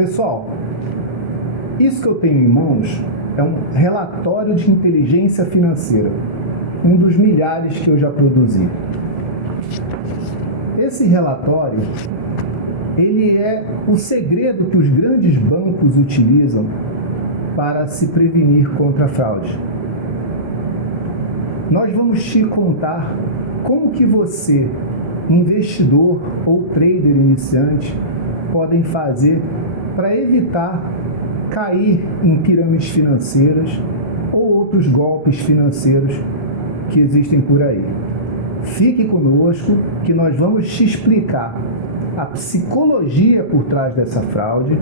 Pessoal, isso que eu tenho em mãos é um relatório de inteligência financeira, um dos milhares que eu já produzi. Esse relatório, ele é o segredo que os grandes bancos utilizam para se prevenir contra a fraude. Nós vamos te contar como que você, investidor ou trader iniciante, podem fazer para evitar cair em pirâmides financeiras ou outros golpes financeiros que existem por aí. Fique conosco que nós vamos te explicar a psicologia por trás dessa fraude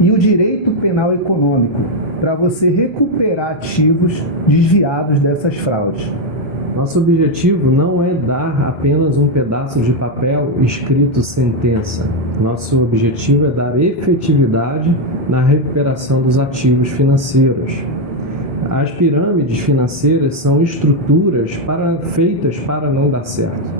e o direito penal econômico para você recuperar ativos desviados dessas fraudes. Nosso objetivo não é dar apenas um pedaço de papel escrito sentença. Nosso objetivo é dar efetividade na recuperação dos ativos financeiros. As pirâmides financeiras são estruturas feitas para não dar certo.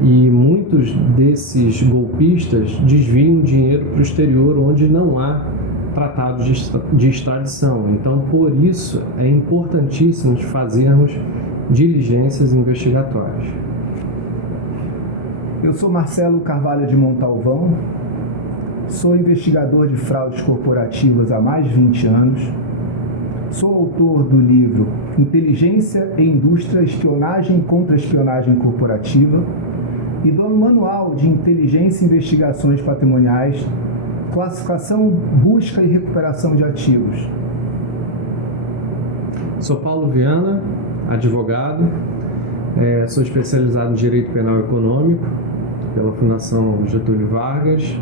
E muitos desses golpistas desviam dinheiro para o exterior, onde não há tratados de extradição. Então, por isso, é importantíssimo fazermos diligências investigatórias. Eu sou Marcelo Carvalho de Montalvão, sou investigador de fraudes corporativas há mais de 20 anos, sou autor do livro Inteligência e Indústria, Espionagem contra a Espionagem Corporativa e do Manual de Inteligência e Investigações Patrimoniais, Classificação, Busca e Recuperação de Ativos. Sou Paulo Viana, advogado, sou especializado em Direito Penal Econômico pela Fundação Getúlio Vargas,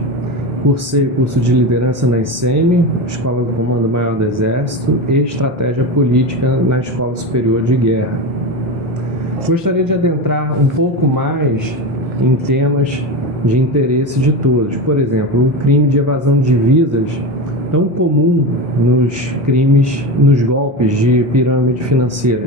cursei o curso de Liderança na ICEM, Escola do Comando Maior do Exército, e Estratégia Política na Escola Superior de Guerra. Gostaria de adentrar um pouco mais em temas de interesse de todos. Por exemplo, o crime de evasão de divisas, tão comum nos golpes de pirâmide financeira.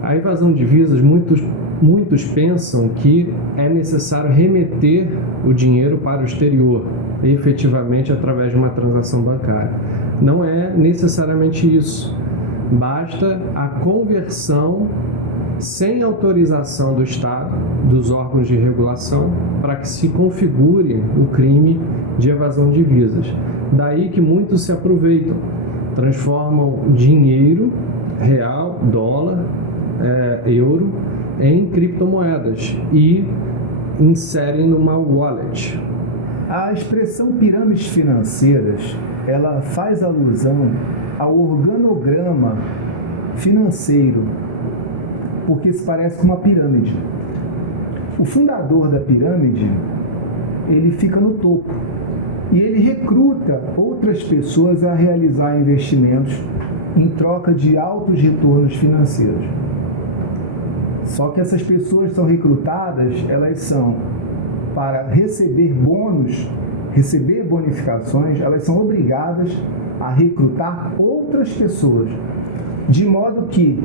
A evasão de divisas, muitos pensam que é necessário remeter o dinheiro para o exterior, efetivamente através de uma transação bancária. Não é necessariamente isso. Basta a conversão sem autorização do Estado, dos órgãos de regulação, para que se configure o crime de evasão de divisas. Daí que muitos se aproveitam, transformam dinheiro real, dólar, euro, em criptomoedas e inserem numa wallet. A expressão pirâmides financeiras, ela faz alusão ao organograma financeiro, porque se parece com uma pirâmide. O fundador da pirâmide, ele fica no topo e ele recruta outras pessoas a realizar investimentos em troca de altos retornos financeiros. Só que essas pessoas são recrutadas, elas são para receber bônus, receber bonificações, elas são obrigadas a recrutar outras pessoas, de modo que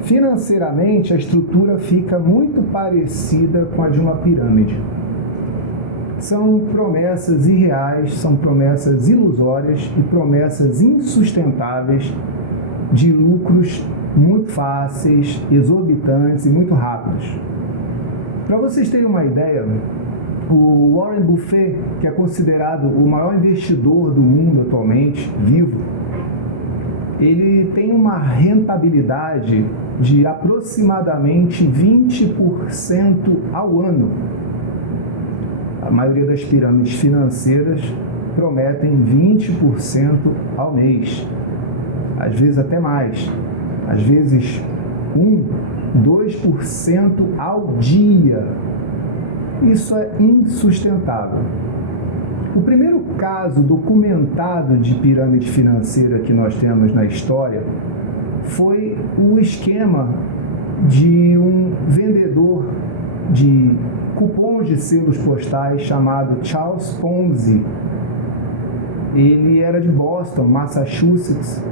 financeiramente a estrutura fica muito parecida com a de uma pirâmide. São promessas irreais, são promessas ilusórias e promessas insustentáveis de lucros muito fáceis, exorbitantes e muito rápidos. Para vocês terem uma ideia, o Warren Buffett, que é considerado o maior investidor do mundo atualmente, vivo, ele tem uma rentabilidade de aproximadamente 20% ao ano. A maioria das pirâmides financeiras prometem 20% ao mês, às vezes até mais, às vezes 2% ao dia. Isso é insustentável. O primeiro caso documentado de pirâmide financeira que nós temos na história foi o esquema de um vendedor de cupons de selos postais chamado Charles Ponzi. Ele era de Boston, Massachusetts,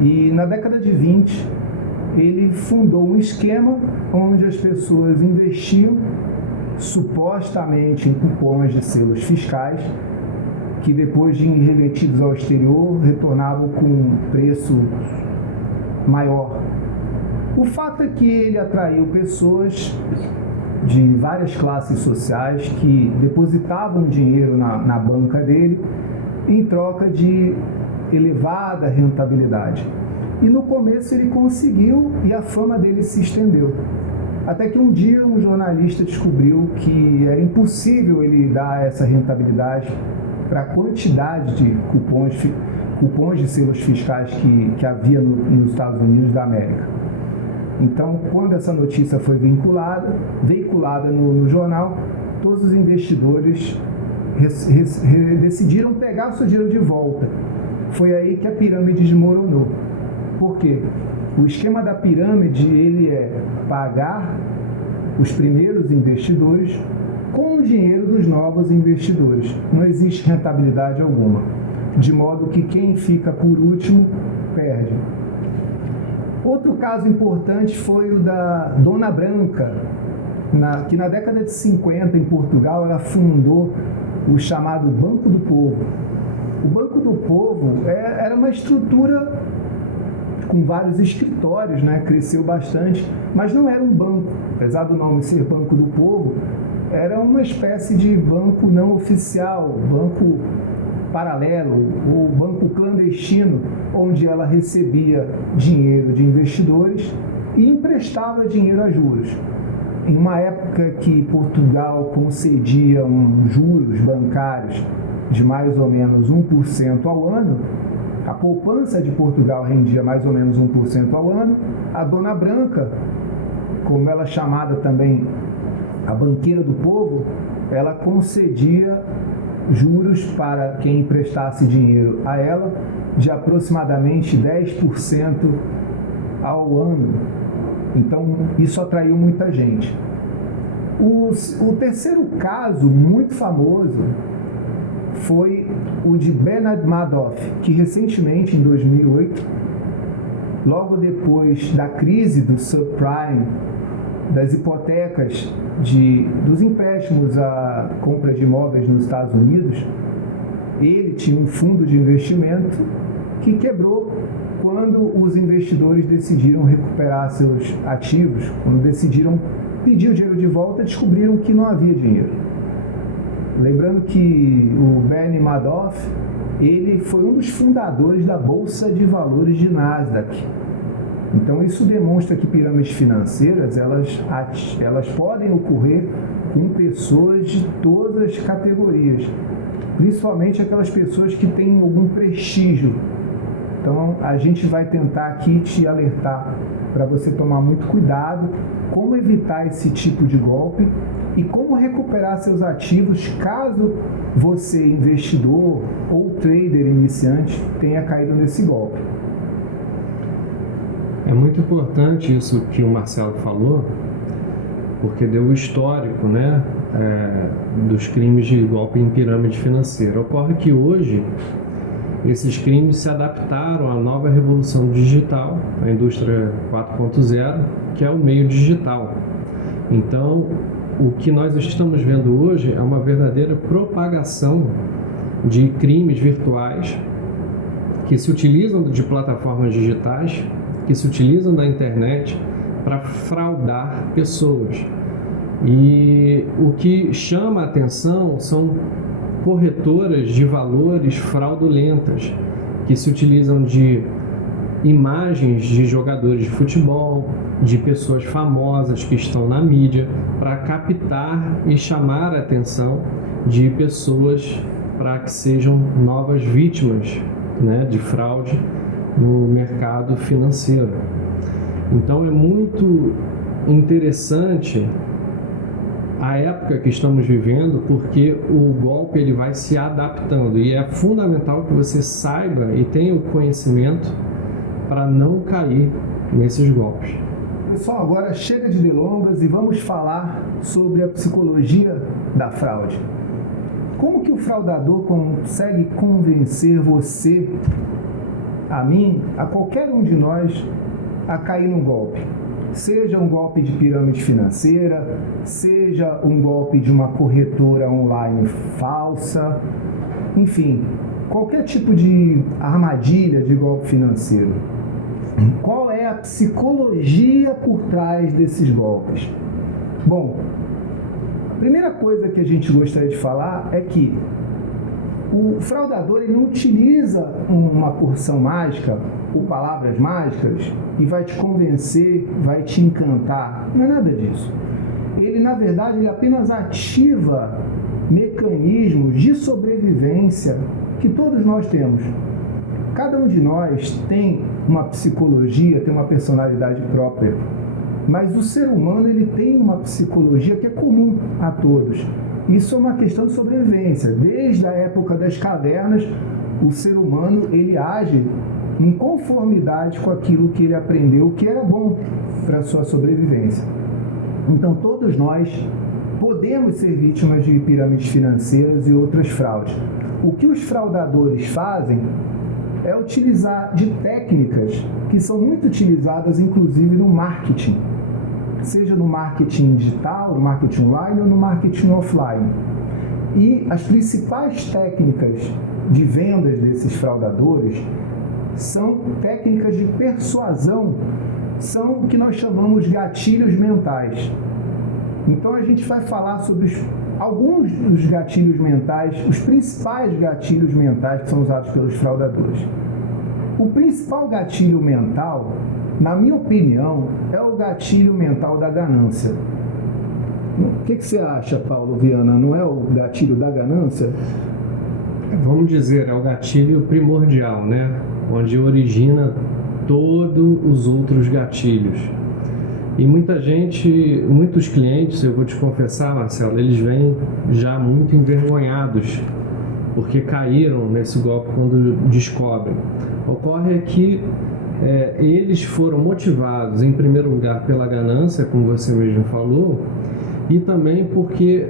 e na década de 20 ele fundou um esquema onde as pessoas investiam supostamente em cupons de selos fiscais que depois de remetidos ao exterior retornavam com um preço maior. O fato é que ele atraiu pessoas de várias classes sociais que depositavam dinheiro na banca dele em troca de elevada rentabilidade. E no começo ele conseguiu e a fama dele se estendeu. Até que um dia um jornalista descobriu que era impossível ele dar essa rentabilidade para a quantidade de cupons de selos fiscais que havia nos Estados Unidos da América. Então, quando essa notícia foi veiculada no jornal, todos os investidores decidiram pegar seu dinheiro de volta. Foi aí que a pirâmide desmoronou. Por quê? O esquema da pirâmide ele é pagar os primeiros investidores com o dinheiro dos novos investidores. Não existe rentabilidade alguma, de modo que quem fica por último perde. Outro caso importante foi o da Dona Branca, que na década de 50 em Portugal ela fundou o chamado Banco do Povo. O Banco do Povo era uma estrutura com vários escritórios, né? Cresceu bastante, mas não era um banco. Apesar do nome ser Banco do Povo, era uma espécie de banco não oficial, banco paralelo, ou banco clandestino, onde ela recebia dinheiro de investidores e emprestava dinheiro a juros. Em uma época que Portugal concedia juros bancários de mais ou menos 1% ao ano, a poupança de Portugal rendia mais ou menos 1% ao ano. A Dona Branca, como ela é chamada também a banqueira do povo, ela concedia juros para quem emprestasse dinheiro a ela de aproximadamente 10% ao ano. Então, isso atraiu muita gente. O terceiro caso muito famoso foi o de Bernard Madoff, que recentemente, em 2008, logo depois da crise do subprime, das hipotecas, dos empréstimos à compra de imóveis nos Estados Unidos, ele tinha um fundo de investimento que quebrou quando os investidores decidiram recuperar seus ativos, quando decidiram pedir o dinheiro de volta, descobriram que não havia dinheiro. Lembrando que o Bernie Madoff, ele foi um dos fundadores da Bolsa de Valores de Nasdaq. Então isso demonstra que pirâmides financeiras, elas podem ocorrer com pessoas de todas as categorias, principalmente aquelas pessoas que têm algum prestígio. Então a gente vai tentar aqui te alertar para você tomar muito cuidado, como evitar esse tipo de golpe e como recuperar seus ativos caso você, investidor ou trader iniciante, tenha caído nesse golpe. É muito importante isso que o Marcelo falou, porque deu o histórico, né, dos crimes de golpe em pirâmide financeira. Ocorre que hoje esses crimes se adaptaram à nova revolução digital, a indústria 4.0, que é o meio digital. Então, o que nós estamos vendo hoje é uma verdadeira propagação de crimes virtuais que se utilizam de plataformas digitais, que se utilizam da internet para fraudar pessoas. E o que chama a atenção são corretoras de valores fraudulentas, que se utilizam de imagens de jogadores de futebol, de pessoas famosas que estão na mídia, para captar e chamar a atenção de pessoas para que sejam novas vítimas, né, de fraude no mercado financeiro. Então é muito interessante a época que estamos vivendo, porque o golpe ele vai se adaptando e é fundamental que você saiba e tenha o conhecimento para não cair nesses golpes. Pessoal, agora chega de delongas e vamos falar sobre a psicologia da fraude. Como que o fraudador consegue convencer você, a mim, a qualquer um de nós, a cair num golpe? Seja um golpe de pirâmide financeira, seja um golpe de uma corretora online falsa, enfim, qualquer tipo de armadilha de golpe financeiro. Qual é a psicologia por trás desses golpes? Bom, a primeira coisa que a gente gostaria de falar é que o fraudador ele não utiliza uma porção mágica ou palavras mágicas e vai te convencer, vai te encantar. Não é nada disso. Ele, na verdade, ele apenas ativa mecanismos de sobrevivência que todos nós temos. Cada um de nós tem uma psicologia, tem uma personalidade própria. Mas o ser humano ele tem uma psicologia que é comum a todos. Isso é uma questão de sobrevivência. Desde a época das cavernas, o ser humano ele age em conformidade com aquilo que ele aprendeu que era bom para a sua sobrevivência. Então todos nós podemos ser vítimas de pirâmides financeiras e outras fraudes. O que os fraudadores fazem é utilizar de técnicas que são muito utilizadas inclusive no marketing, seja no marketing digital, no marketing online ou no marketing offline. E as principais técnicas de vendas desses fraudadores são técnicas de persuasão, são o que nós chamamos de gatilhos mentais. Então a gente vai falar sobre alguns dos gatilhos mentais, os principais gatilhos mentais que são usados pelos fraudadores. O principal gatilho mental, na minha opinião, é o gatilho mental da ganância. O que você acha, Paulo Viana? Não é o gatilho da ganância? Vamos dizer, é o gatilho primordial, né? Onde origina todos os outros gatilhos. E muita gente, muitos clientes, eu vou te confessar, Marcelo, eles vêm já muito envergonhados porque caíram nesse golpe quando descobrem. Ocorre que eles foram motivados, em primeiro lugar, pela ganância, como você mesmo falou, e também porque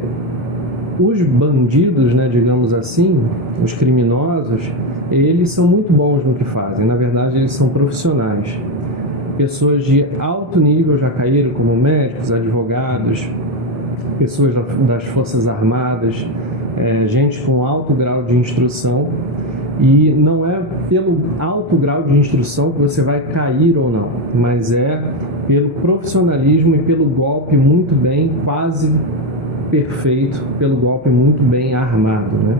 os bandidos, né, digamos assim, os criminosos, eles são muito bons no que fazem. Na verdade, eles são profissionais. Pessoas de alto nível já caíram, como médicos, advogados, pessoas das Forças Armadas, gente com alto grau de instrução. E não é pelo alto grau de instrução que você vai cair ou não, mas é pelo profissionalismo e pelo golpe muito bem, quase perfeito, pelo golpe muito bem armado, né?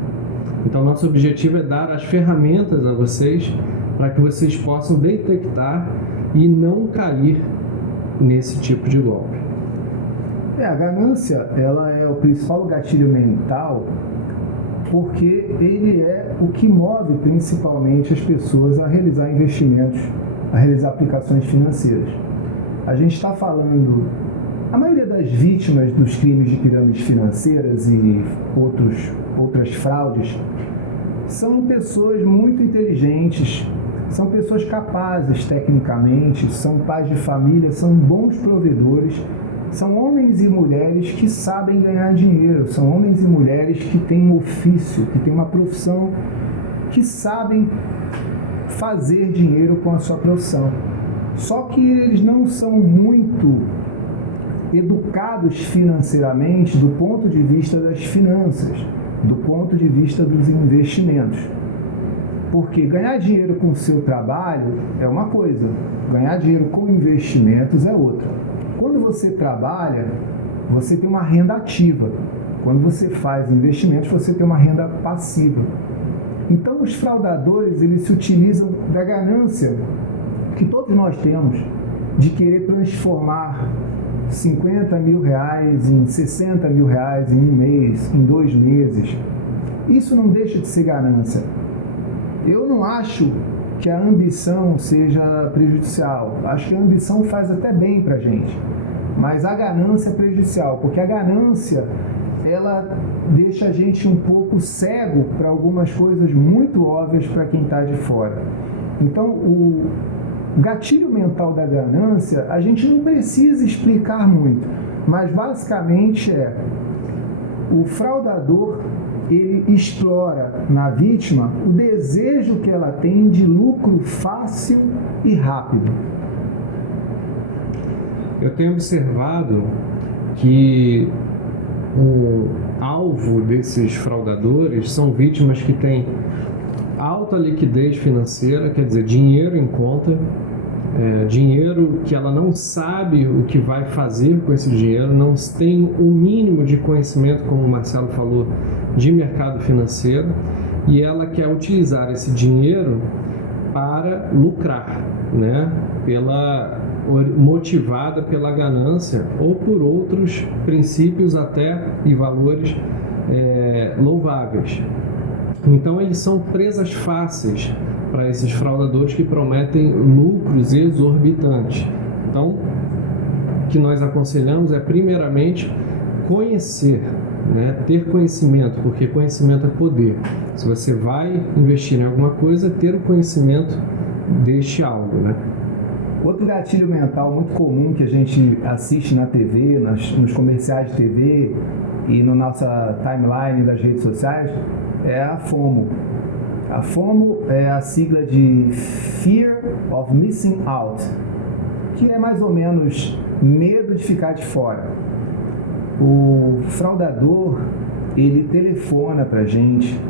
Então, nosso objetivo é dar as ferramentas a vocês para que vocês possam detectar e não cair nesse tipo de golpe. A ganância, ela é o principal gatilho mental porque ele é o que move principalmente as pessoas a realizar investimentos, a realizar aplicações financeiras. A gente está falando, a maioria das vítimas dos crimes de pirâmides financeiras e outras fraudes são pessoas muito inteligentes, são pessoas capazes tecnicamente, são pais de família, são bons provedores, são homens e mulheres que sabem ganhar dinheiro, são homens e mulheres que têm um ofício, que têm uma profissão, que sabem fazer dinheiro com a sua profissão. Só que eles não são muito educados financeiramente do ponto de vista das finanças, do ponto de vista dos investimentos. Porque ganhar dinheiro com o seu trabalho é uma coisa, ganhar dinheiro com investimentos é outra. Quando você trabalha, você tem uma renda ativa. Quando você faz investimentos, você tem uma renda passiva. Então, os fraudadores, eles se utilizam da ganância que todos nós temos de querer transformar 50 mil reais em 60 mil reais em um mês, em 2 meses. Isso não deixa de ser ganância. Eu não acho que a ambição seja prejudicial. Acho que a ambição faz até bem pra gente. Mas a ganância é prejudicial, porque a ganância, ela deixa a gente um pouco cego para algumas coisas muito óbvias para quem está de fora. Então, o gatilho mental da ganância, a gente não precisa explicar muito, mas basicamente o fraudador, ele explora na vítima o desejo que ela tem de lucro fácil e rápido. Eu tenho observado que o alvo desses fraudadores são vítimas que têm alta liquidez financeira, quer dizer, dinheiro em conta, dinheiro que ela não sabe o que vai fazer com esse dinheiro, não tem o mínimo de conhecimento, como o Marcelo falou, de mercado financeiro, e ela quer utilizar esse dinheiro para lucrar, né? Motivada pela ganância ou por outros princípios até e valores louváveis. Então eles são presas fáceis para esses fraudadores que prometem lucros exorbitantes. Então, o que nós aconselhamos é primeiramente conhecer, né? Ter conhecimento, porque conhecimento é poder. Se você vai investir em alguma coisa, ter o conhecimento deste algo, né? Outro gatilho mental muito comum que a gente assiste na TV, nos comerciais de TV e na nossa timeline das redes sociais é a FOMO. A FOMO é a sigla de Fear of Missing Out, que é mais ou menos medo de ficar de fora. O fraudador, ele telefona para a gente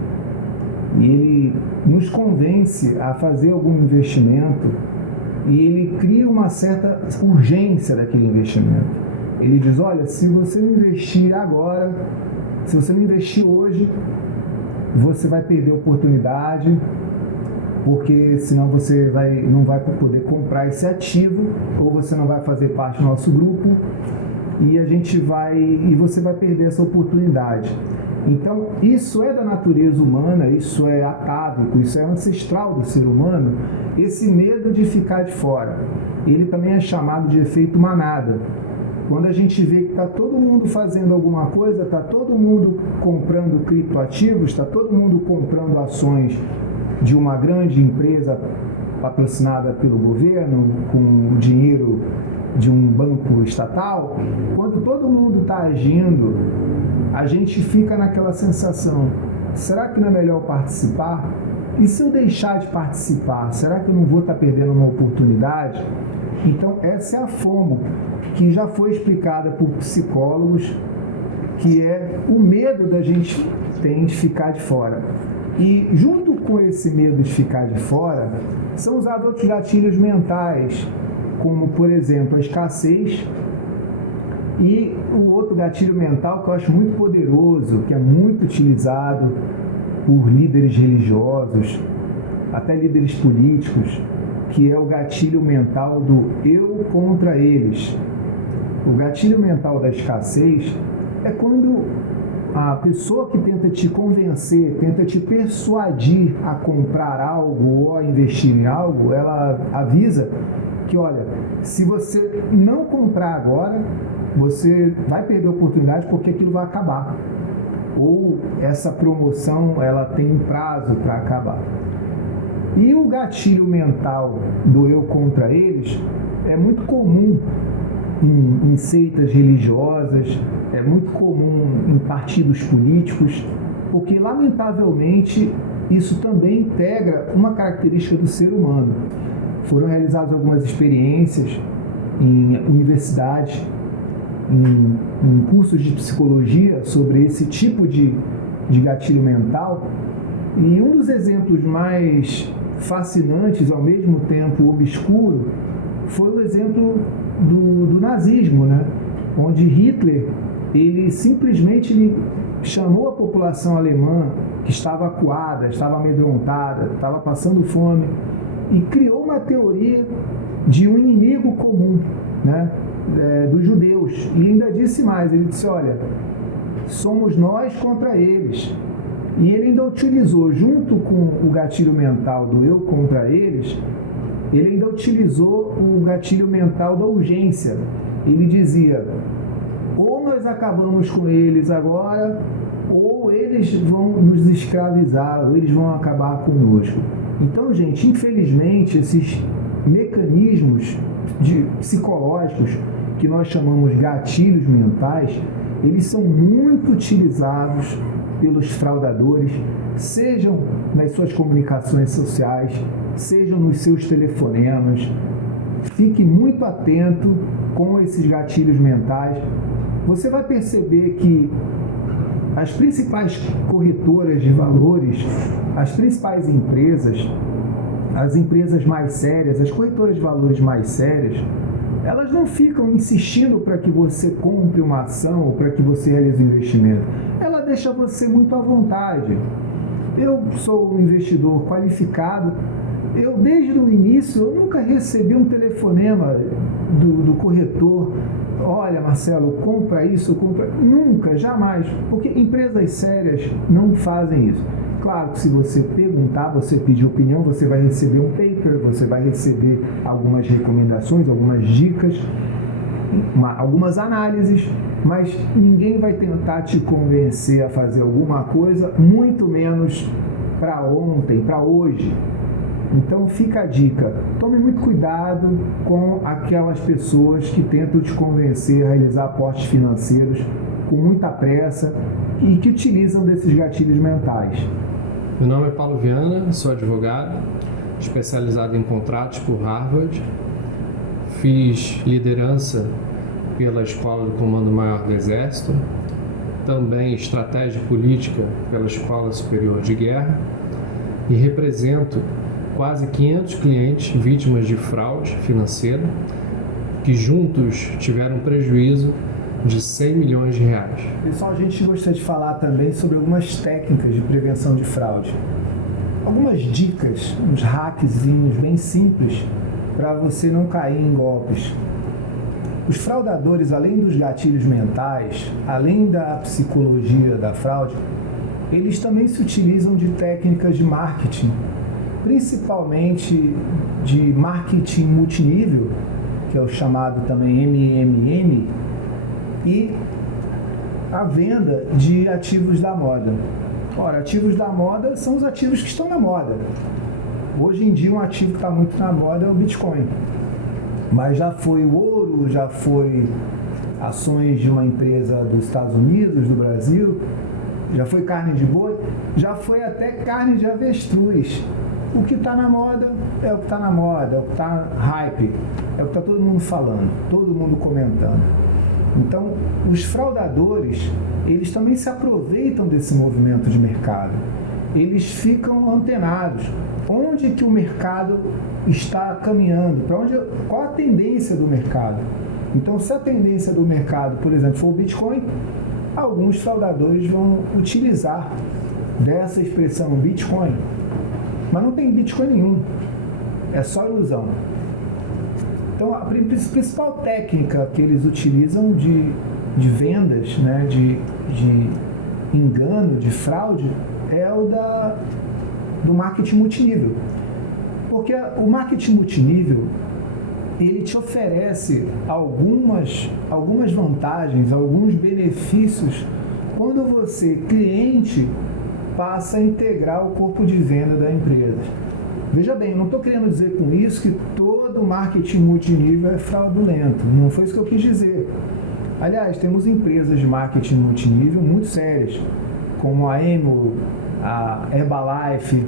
e ele nos convence a fazer algum investimento e ele cria uma certa urgência daquele investimento. Ele diz, olha, se você não investir agora, se você não investir hoje, você vai perder a oportunidade, porque senão você não vai poder comprar esse ativo, ou você não vai fazer parte do nosso grupo, e você vai perder essa oportunidade. Então, isso é da natureza humana, isso é atávico, isso é ancestral do ser humano, esse medo de ficar de fora. Ele também é chamado de efeito manada. Quando a gente vê que está todo mundo fazendo alguma coisa, está todo mundo comprando criptoativos, está todo mundo comprando ações de uma grande empresa patrocinada pelo governo, com dinheiro de um banco estatal, quando todo mundo está agindo, a gente fica naquela sensação, será que não é melhor participar? E se eu deixar de participar, será que eu não vou estar perdendo uma oportunidade? Então essa é a FOMO, que já foi explicada por psicólogos, que é o medo da gente tem de ficar de fora. E junto com esse medo de ficar de fora, são usados outros gatilhos mentais, como por exemplo a escassez, e o outro gatilho mental que eu acho muito poderoso, que é muito utilizado por líderes religiosos, até líderes políticos, que é o gatilho mental do eu contra eles. O gatilho mental da escassez é quando a pessoa que tenta te convencer, tenta te persuadir a comprar algo ou a investir em algo, ela avisa que, olha, se você não comprar agora, você vai perder a oportunidade porque aquilo vai acabar. Ou essa promoção, ela tem um prazo para acabar. E o gatilho mental do eu contra eles é muito comum em seitas religiosas, é muito comum em partidos políticos, porque lamentavelmente isso também integra uma característica do ser humano. Foram realizadas algumas experiências em universidades, em cursos de psicologia sobre esse tipo de gatilho mental, e um dos exemplos mais fascinantes, ao mesmo tempo obscuro, foi o exemplo do nazismo, né? Onde Hitler, ele simplesmente chamou a população alemã que estava acuada, estava amedrontada, estava passando fome, e criou uma teoria de um inimigo comum, né? Dos judeus. E ainda disse mais, ele disse, olha, somos nós contra eles. E ele ainda utilizou, junto com o gatilho mental do eu contra eles, ele ainda utilizou o gatilho mental da urgência. Ele dizia, ou nós acabamos com eles agora, ou eles vão nos escravizar, ou eles vão acabar conosco. Então, gente, infelizmente, esses mecanismos psicológicos, que nós chamamos gatilhos mentais, eles são muito utilizados pelos fraudadores, sejam nas suas comunicações sociais, sejam nos seus telefonemas, fique muito atento com esses gatilhos mentais. Você vai perceber que as principais corretoras de valores, as principais empresas, as empresas mais sérias, as corretoras de valores mais sérias, elas não ficam insistindo para que você compre uma ação ou para que você realize um investimento. Ela deixa você muito à vontade. Eu sou um investidor qualificado. Desde o início, eu nunca recebi um telefonema do corretor. Olha, Marcelo, compra isso, compra... Nunca, jamais. Porque empresas sérias não fazem isso. Claro que se você perguntar, você pedir opinião, você vai receber um paper, você vai receber algumas recomendações, algumas dicas, algumas análises, mas ninguém vai tentar te convencer a fazer alguma coisa, muito menos para ontem, para hoje. Então fica a dica, tome muito cuidado com aquelas pessoas que tentam te convencer a realizar aportes financeiros com muita pressa e que utilizam desses gatilhos mentais. Meu nome é Paulo Viana, sou advogado, especializado em contratos por Harvard. Fiz liderança pela Escola do Comando Maior do Exército, também estratégia política pela Escola Superior de Guerra e represento quase 500 clientes vítimas de fraude financeira que juntos tiveram prejuízo de 100 milhões de reais. Pessoal, a gente gostaria de falar também sobre algumas técnicas de prevenção de fraude. Algumas dicas, uns hackzinhos bem simples para você não cair em golpes. Os fraudadores, além dos gatilhos mentais, além da psicologia da fraude, eles também se utilizam de técnicas de marketing, principalmente de marketing multinível, que é o chamado também MMM, e a venda de ativos da moda. Ora, ativos da moda são os ativos que estão na moda. Hoje em dia um ativo que está muito na moda é o Bitcoin. Mas já foi o ouro, já foi ações de uma empresa dos Estados Unidos, do Brasil, já foi carne de boi, já foi até carne de avestruz. O que está na moda é o que está na moda, é o que está hype, é o que está todo mundo falando, todo mundo comentando. Então, os fraudadores, eles também se aproveitam desse movimento de mercado. Eles ficam antenados. Onde que o mercado está caminhando? Qual a tendência do mercado? Então, se a tendência do mercado, por exemplo, for o Bitcoin, alguns fraudadores vão utilizar dessa expressão Bitcoin. Mas não tem Bitcoin nenhum. É só ilusão. Então, a principal técnica que eles utilizam de vendas, né, de engano, de fraude, é o do marketing multinível. Porque o marketing multinível, ele te oferece algumas vantagens, alguns benefícios quando você, cliente, passa a integrar o corpo de venda da empresa. Veja bem, eu não estou querendo dizer com isso que todo marketing multinível é fraudulento. Não foi isso que eu quis dizer. Aliás, temos empresas de marketing multinível muito sérias, como a Emo, a Herbalife.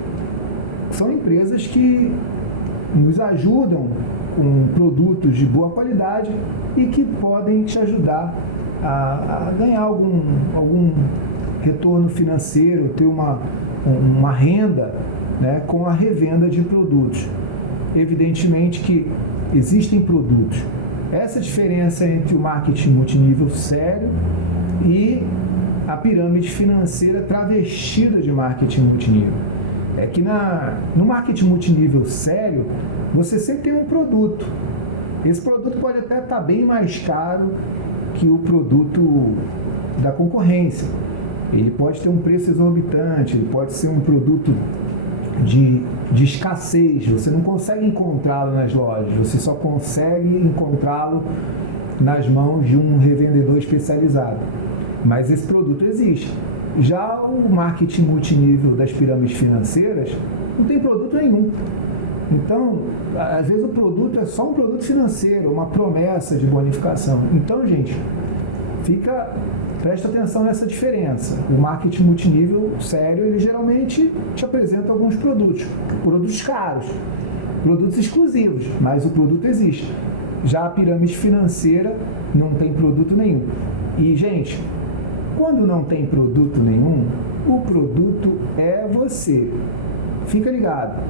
São empresas que nos ajudam com produtos de boa qualidade e que podem te ajudar a ganhar algum retorno financeiro, ter uma renda, né, com a revenda de produtos. Evidentemente que existem produtos. Essa diferença entre o marketing multinível sério e a pirâmide financeira travestida de marketing multinível. É que no marketing multinível sério, você sempre tem um produto. Esse produto pode até estar bem mais caro que o produto da concorrência. Ele pode ter um preço exorbitante, ele pode ser um produto de escassez, você não consegue encontrá-lo nas lojas, você só consegue encontrá-lo nas mãos de um revendedor especializado. Mas esse produto existe. Já o marketing multinível das pirâmides financeiras não tem produto nenhum. Então, às vezes o produto é só um produto financeiro, uma promessa de bonificação. Então, gente, presta atenção nessa diferença. O marketing multinível sério, ele geralmente te apresenta alguns produtos caros. produtos exclusivos, mas o produto existe. Já a pirâmide financeira não tem produto nenhum. E, gente, quando não tem produto nenhum, o produto é você. Fica ligado.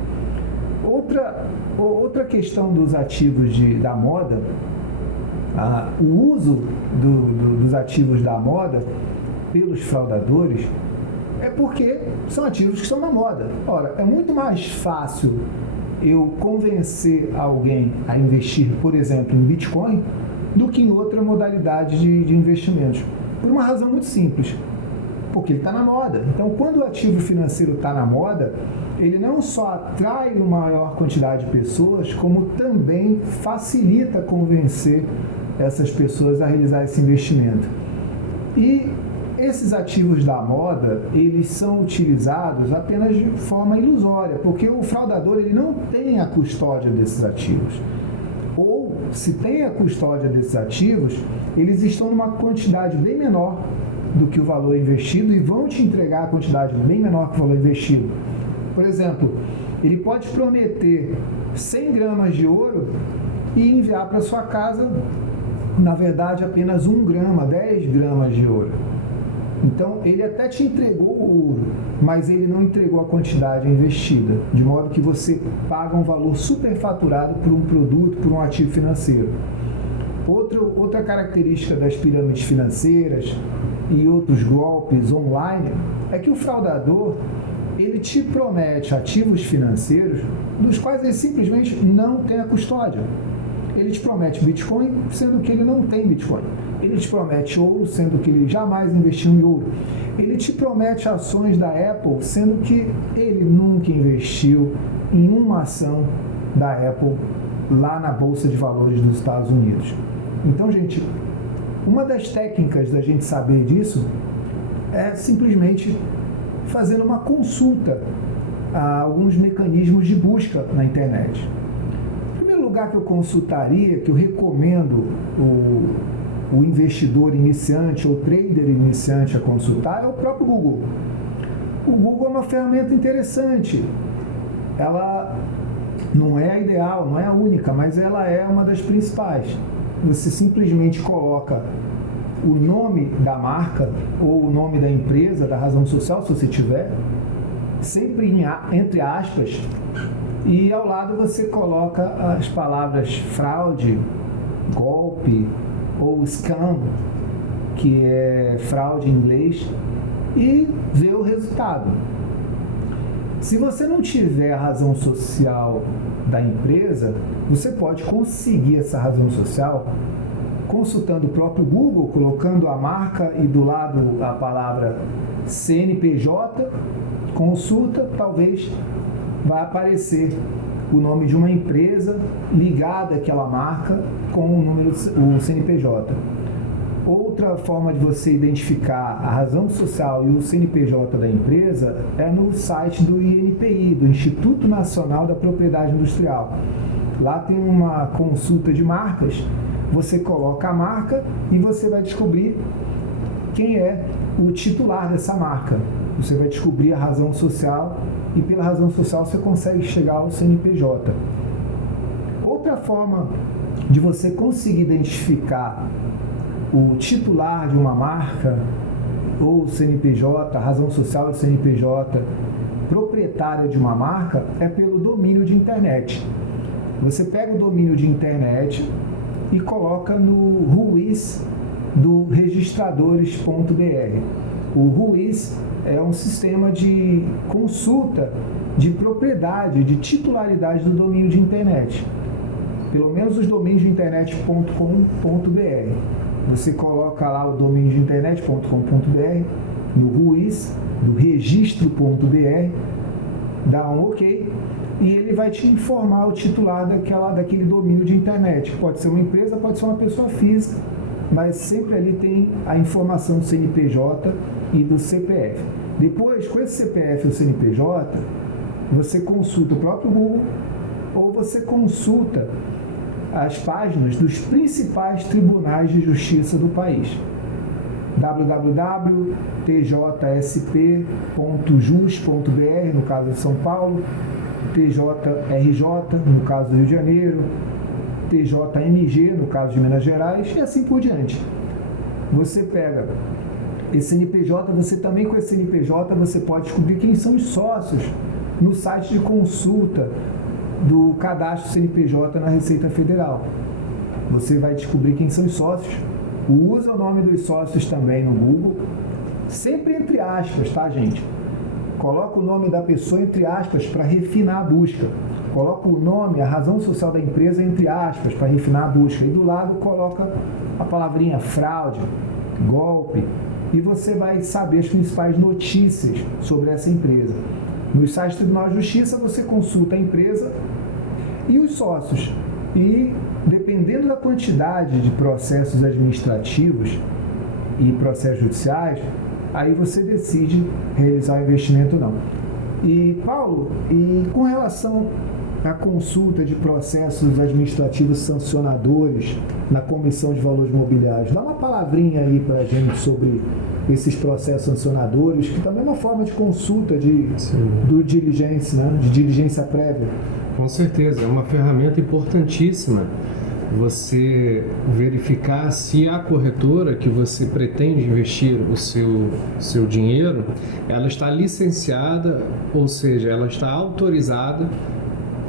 Outra questão dos ativos da moda, o uso dos ativos da moda pelos fraudadores é porque são ativos que estão na moda. Ora, é muito mais fácil eu convencer alguém a investir, por exemplo, em Bitcoin, do que em outra modalidade de investimentos. Por uma razão muito simples, porque ele está na moda. Então, quando o ativo financeiro está na moda, ele não só atrai uma maior quantidade de pessoas, como também facilita convencer essas pessoas a realizar esse investimento. E esses ativos da moda, eles são utilizados apenas de forma ilusória, porque o fraudador ele não tem a custódia desses ativos. Ou, se tem a custódia desses ativos, eles estão numa quantidade bem menor do que o valor investido e vão te entregar a quantidade bem menor que o valor investido. Por exemplo, ele pode prometer 100 gramas de ouro e enviar para sua casa, na verdade, apenas 1 grama, 10 gramas de ouro. Então, ele até te entregou o ouro, mas ele não entregou a quantidade investida, de modo que você paga um valor superfaturado por um produto, por um ativo financeiro. Outra característica das pirâmides financeiras e outros golpes online é que o fraudador ele te promete ativos financeiros dos quais ele simplesmente não tem a custódia. Ele te promete Bitcoin, sendo que ele não tem Bitcoin. Ele te promete ouro, sendo que ele jamais investiu em ouro. Ele te promete ações da Apple, sendo que ele nunca investiu em uma ação da Apple lá na Bolsa de Valores dos Estados Unidos. Então, gente, uma das técnicas da gente saber disso é simplesmente fazendo uma consulta a alguns mecanismos de busca na internet. O primeiro lugar que eu consultaria, que eu recomendo o investidor iniciante ou trader iniciante a consultar, é o próprio Google. O Google é uma ferramenta interessante. Ela não é a ideal, não é a única, mas ela é uma das principais. Você simplesmente coloca o nome da marca ou o nome da empresa, da razão social, se você tiver, sempre entre aspas, e ao lado você coloca as palavras fraude, golpe ou scam, que é fraude em inglês, e vê o resultado. Se você não tiver a razão social da empresa, você pode conseguir essa razão social consultando o próprio Google, colocando a marca e do lado a palavra CNPJ, consulta, talvez vai aparecer o nome de uma empresa ligada àquela marca com o CNPJ. Outra forma de você identificar a razão social e o CNPJ da empresa é no site do INPI, do Instituto Nacional da Propriedade Industrial. Lá tem uma consulta de marcas, você coloca a marca e você vai descobrir quem é o titular dessa marca. Você vai descobrir a razão social e pela razão social você consegue chegar ao CNPJ. Outra forma de você conseguir identificar o titular de uma marca ou o CNPJ, a razão social do CNPJ proprietária de uma marca é pelo domínio de internet. Você pega o domínio de internet e coloca no RUIS do registradores.br. O RUIS é um sistema de consulta de propriedade, de titularidade do domínio de internet. Pelo menos os domínios de internet.com.br. Você coloca lá o domínio de internet.com.br no RUIS do registro.br, dá um OK e ele vai te informar o titular daquele domínio de internet. Pode ser uma empresa, pode ser uma pessoa física, mas sempre ali tem a informação do CNPJ e do CPF. Depois, com esse CPF e o CNPJ, você consulta o próprio Google ou você consulta as páginas dos principais tribunais de justiça do país. www.tjsp.jus.br, no caso de São Paulo, TJRJ, no caso do Rio de Janeiro, TJMG, no caso de Minas Gerais, e assim por diante. Você pega esse CNPJ, você também com esse CNPJ, você pode descobrir quem são os sócios no site de consulta do cadastro CNPJ na Receita Federal. Você vai descobrir quem são os sócios, usa o nome dos sócios também no Google, sempre entre aspas, tá, gente? Coloca o nome da pessoa entre aspas para refinar a busca. Coloca o nome, a razão social da empresa entre aspas para refinar a busca. E do lado coloca a palavrinha fraude, golpe, e você vai saber as principais notícias sobre essa empresa. No site do Tribunal de Justiça você consulta a empresa e os sócios. E dependendo da quantidade de processos administrativos e processos judiciais, aí você decide realizar o investimento ou não. E Paulo, e com relação à consulta de processos administrativos sancionadores na Comissão de Valores Mobiliários, dá uma palavrinha aí para a gente sobre esses processos sancionadores, que também é uma forma de consulta de diligência, né? De diligência prévia. Com certeza, é uma ferramenta importantíssima você verificar se a corretora que você pretende investir o seu dinheiro, ela está licenciada, ou seja, ela está autorizada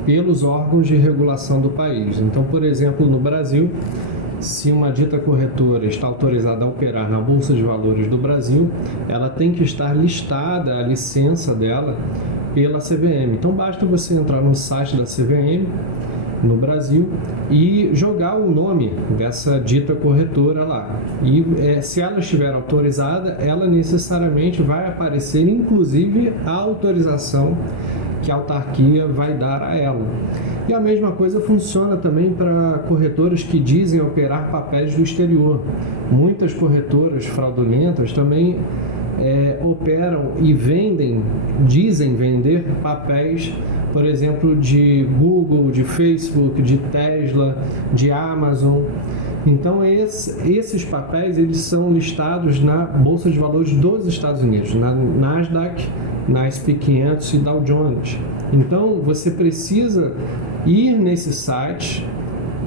pelos órgãos de regulação do país. Então, por exemplo, no Brasil, se uma dita corretora está autorizada a operar na Bolsa de Valores do Brasil, ela tem que estar listada, a licença dela, pela CVM. Então, basta você entrar no site da CVM, no Brasil, e jogar o nome dessa dita corretora lá. E se ela estiver autorizada, ela necessariamente vai aparecer, inclusive, a autorização que a autarquia vai dar a ela. E a mesma coisa funciona também para corretoras que dizem operar papéis do exterior. Muitas corretoras fraudulentas também operam e dizem vender papéis, por exemplo, de Google, de Facebook, de Tesla, de Amazon. Então, esses papéis eles são listados na Bolsa de Valores dos Estados Unidos, na Nasdaq, na SP 500 e Dow Jones. Então, você precisa ir nesse site,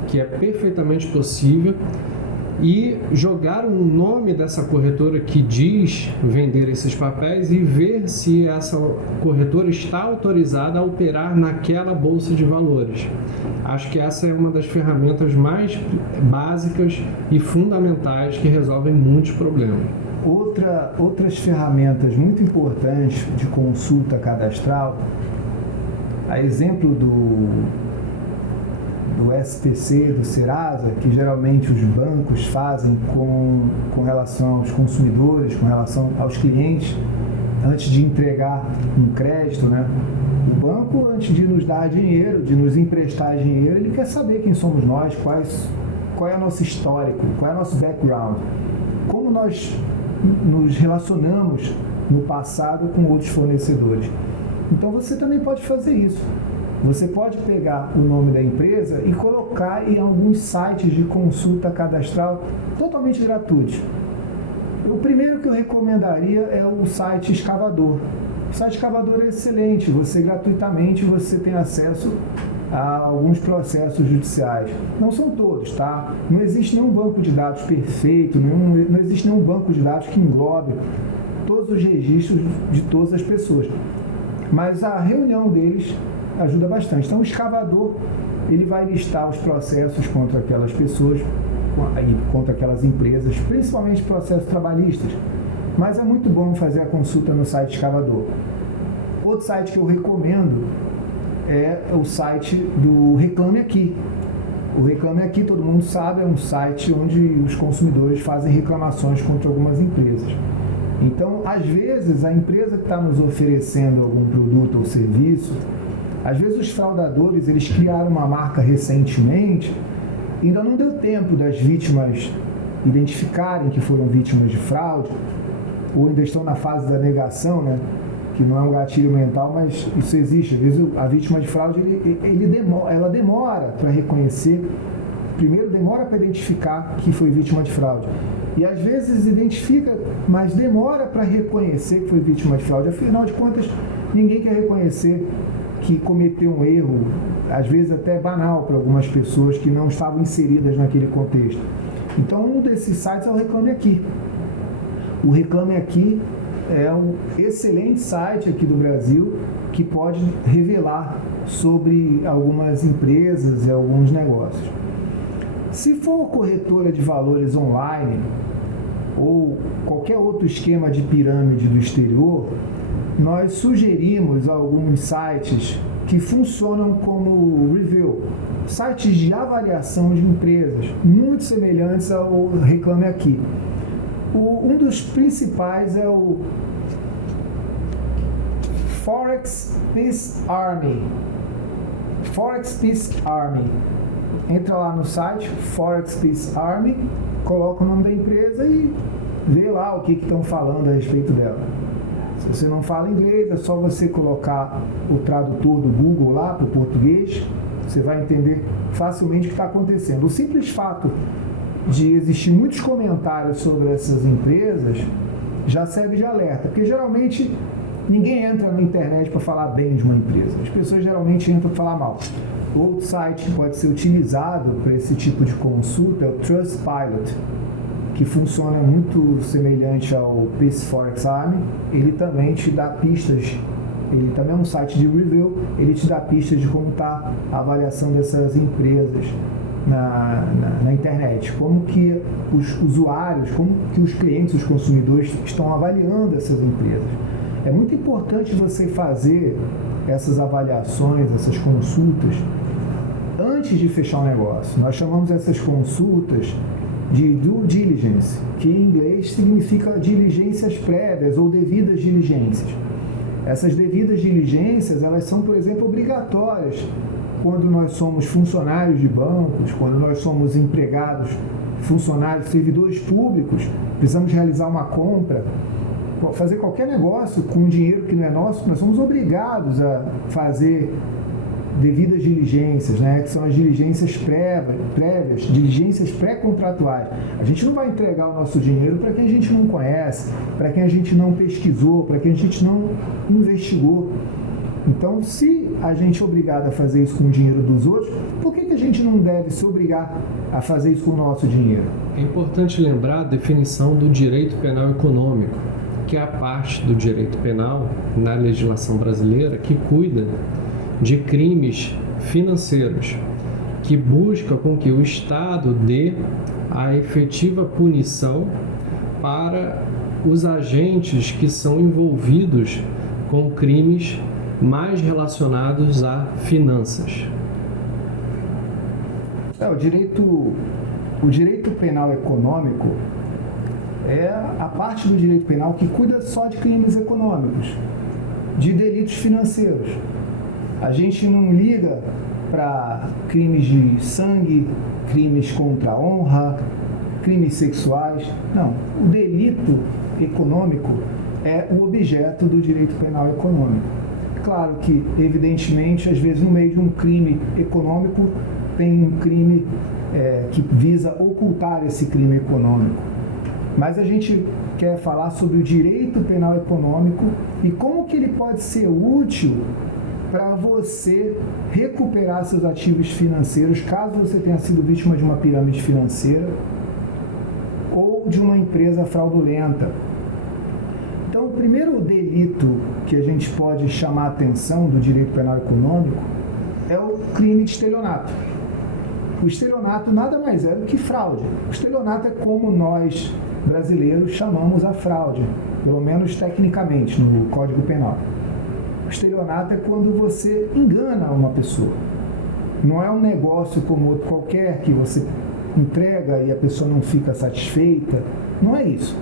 que é perfeitamente possível, e jogar o nome dessa corretora que diz vender esses papéis e ver se essa corretora está autorizada a operar naquela bolsa de valores. Acho que essa é uma das ferramentas mais básicas e fundamentais que resolvem muitos problemas. Outras ferramentas muito importantes de consulta cadastral, a exemplo do SPC, do Serasa, que geralmente os bancos fazem com relação aos consumidores, com relação aos clientes, antes de entregar um crédito, né? O banco, antes de nos dar dinheiro, de nos emprestar dinheiro, ele quer saber quem somos nós, qual é o nosso histórico, qual é o nosso background, como nós nos relacionamos no passado com outros fornecedores. Então você também pode fazer isso. Você pode pegar o nome da empresa e colocar em alguns sites de consulta cadastral totalmente gratuitos. O primeiro que eu recomendaria é o site Escavador. O site Escavador é excelente, gratuitamente você tem acesso a alguns processos judiciais. Não são todos, tá? Não existe nenhum banco de dados perfeito, não existe nenhum banco de dados que englobe todos os registros de todas as pessoas. Mas a reunião deles ajuda bastante. Então o escavador, ele vai listar os processos contra aquelas pessoas, contra aquelas empresas, principalmente processos trabalhistas. Mas é muito bom fazer a consulta no site escavador. Outro site que eu recomendo é o site do Reclame Aqui. O Reclame Aqui, todo mundo sabe, é um site onde os consumidores fazem reclamações contra algumas empresas. Então, às vezes, a empresa que está nos oferecendo algum produto ou serviço, às vezes os fraudadores, eles criaram uma marca recentemente, ainda não deu tempo das vítimas identificarem que foram vítimas de fraude, ou ainda estão na fase da negação, né? Que não é um gatilho mental, mas isso existe. Às vezes a vítima de fraude, ela demora para reconhecer, primeiro demora para identificar que foi vítima de fraude. E às vezes identifica, mas demora para reconhecer que foi vítima de fraude. Afinal de contas, ninguém quer reconhecer que cometeu um erro, às vezes até banal para algumas pessoas que não estavam inseridas naquele contexto. Então, um desses sites é o Reclame Aqui. O Reclame Aqui é um excelente site aqui do Brasil que pode revelar sobre algumas empresas e alguns negócios. Se for corretora de valores online ou qualquer outro esquema de pirâmide do exterior, nós sugerimos alguns sites que funcionam como review, sites de avaliação de empresas, muito semelhantes ao Reclame Aqui. Um dos principais é o Forex Peace Army. Forex Peace Army. Entra lá no site Forex Peace Army, coloca o nome da empresa e vê lá o que estão falando a respeito dela. Se você não fala inglês, é só você colocar o tradutor do Google lá para o português, você vai entender facilmente o que está acontecendo. O simples fato de existir muitos comentários sobre essas empresas já serve de alerta, porque geralmente ninguém entra na internet para falar bem de uma empresa, as pessoas geralmente entram para falar mal. Outro site que pode ser utilizado para esse tipo de consulta é o Trustpilot, que funciona muito semelhante ao Peace Forex Army. Ele também te dá pistas, ele também é um site de review, ele te dá pistas de como está a avaliação dessas empresas na internet, como que os usuários, como que os clientes, os consumidores estão avaliando essas empresas. É muito importante você fazer essas avaliações, essas consultas, antes de fechar o negócio. Nós chamamos essas consultas de due diligence, que em inglês significa diligências prévias ou devidas diligências. Essas devidas diligências, elas são, por exemplo, obrigatórias quando nós somos funcionários de bancos, quando nós somos empregados, funcionários, servidores públicos, precisamos realizar uma compra, fazer qualquer negócio com dinheiro que não é nosso, nós somos obrigados a fazer devidas diligências, né, que são as diligências prévias, diligências pré-contratuais. A gente não vai entregar o nosso dinheiro para quem a gente não conhece, para quem a gente não pesquisou, para quem a gente não investigou. Então, se a gente é obrigado a fazer isso com o dinheiro dos outros, por que a gente não deve se obrigar a fazer isso com o nosso dinheiro? É importante lembrar a definição do direito penal econômico, que é a parte do direito penal na legislação brasileira que cuida de crimes financeiros, que busca com que o Estado dê a efetiva punição para os agentes que são envolvidos com crimes mais relacionados a finanças. O direito penal econômico é a parte do direito penal que cuida só de crimes econômicos, de delitos financeiros. A gente não liga para crimes de sangue, crimes contra a honra, crimes sexuais. Não, o delito econômico é o objeto do direito penal econômico. Claro que, evidentemente, às vezes no meio de um crime econômico tem um crime que visa ocultar esse crime econômico. Mas a gente quer falar sobre o direito penal econômico e como que ele pode ser útil para você recuperar seus ativos financeiros, caso você tenha sido vítima de uma pirâmide financeira ou de uma empresa fraudulenta. Então, o primeiro delito que a gente pode chamar a atenção do direito penal econômico é o crime de estelionato. O estelionato nada mais é do que fraude. O estelionato é como nós, brasileiros, chamamos a fraude, pelo menos tecnicamente, no Código Penal. O estelionato é quando você engana uma pessoa. Não é um negócio como outro qualquer que você entrega e a pessoa não fica satisfeita. Não é isso.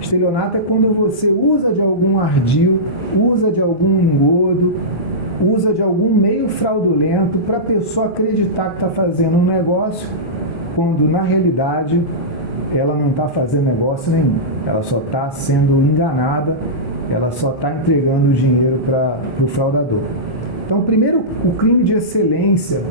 Estelionato é quando você usa de algum ardil, usa de algum engodo, usa de algum meio fraudulento para a pessoa acreditar que está fazendo um negócio, quando na realidade ela não está fazendo negócio nenhum. Ela só está sendo enganada, ela só está entregando o dinheiro para o fraudador. Então, primeiro, o crime de excelência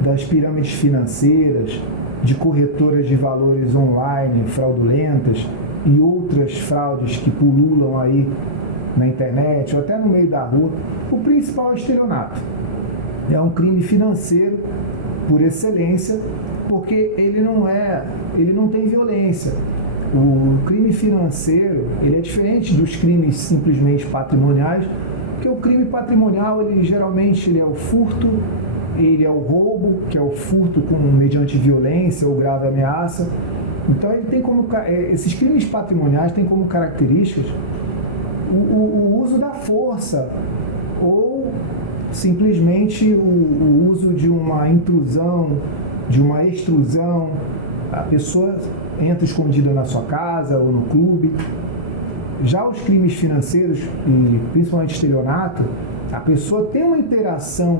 das pirâmides financeiras, de corretoras de valores online fraudulentas e outras fraudes que pululam aí na internet ou até no meio da rua. O principal é o estelionato. É um crime financeiro por excelência, porque ele não tem violência. O crime financeiro, ele é diferente dos crimes simplesmente patrimoniais, porque o crime patrimonial, geralmente é o furto, ele é o roubo, que é o furto mediante violência ou grave ameaça. Então ele tem esses crimes patrimoniais têm como características o uso da força ou simplesmente o uso de uma intrusão, de uma extrusão. A pessoa entra escondida na sua casa ou no clube. Já os crimes financeiros, e principalmente estelionato, a pessoa tem uma interação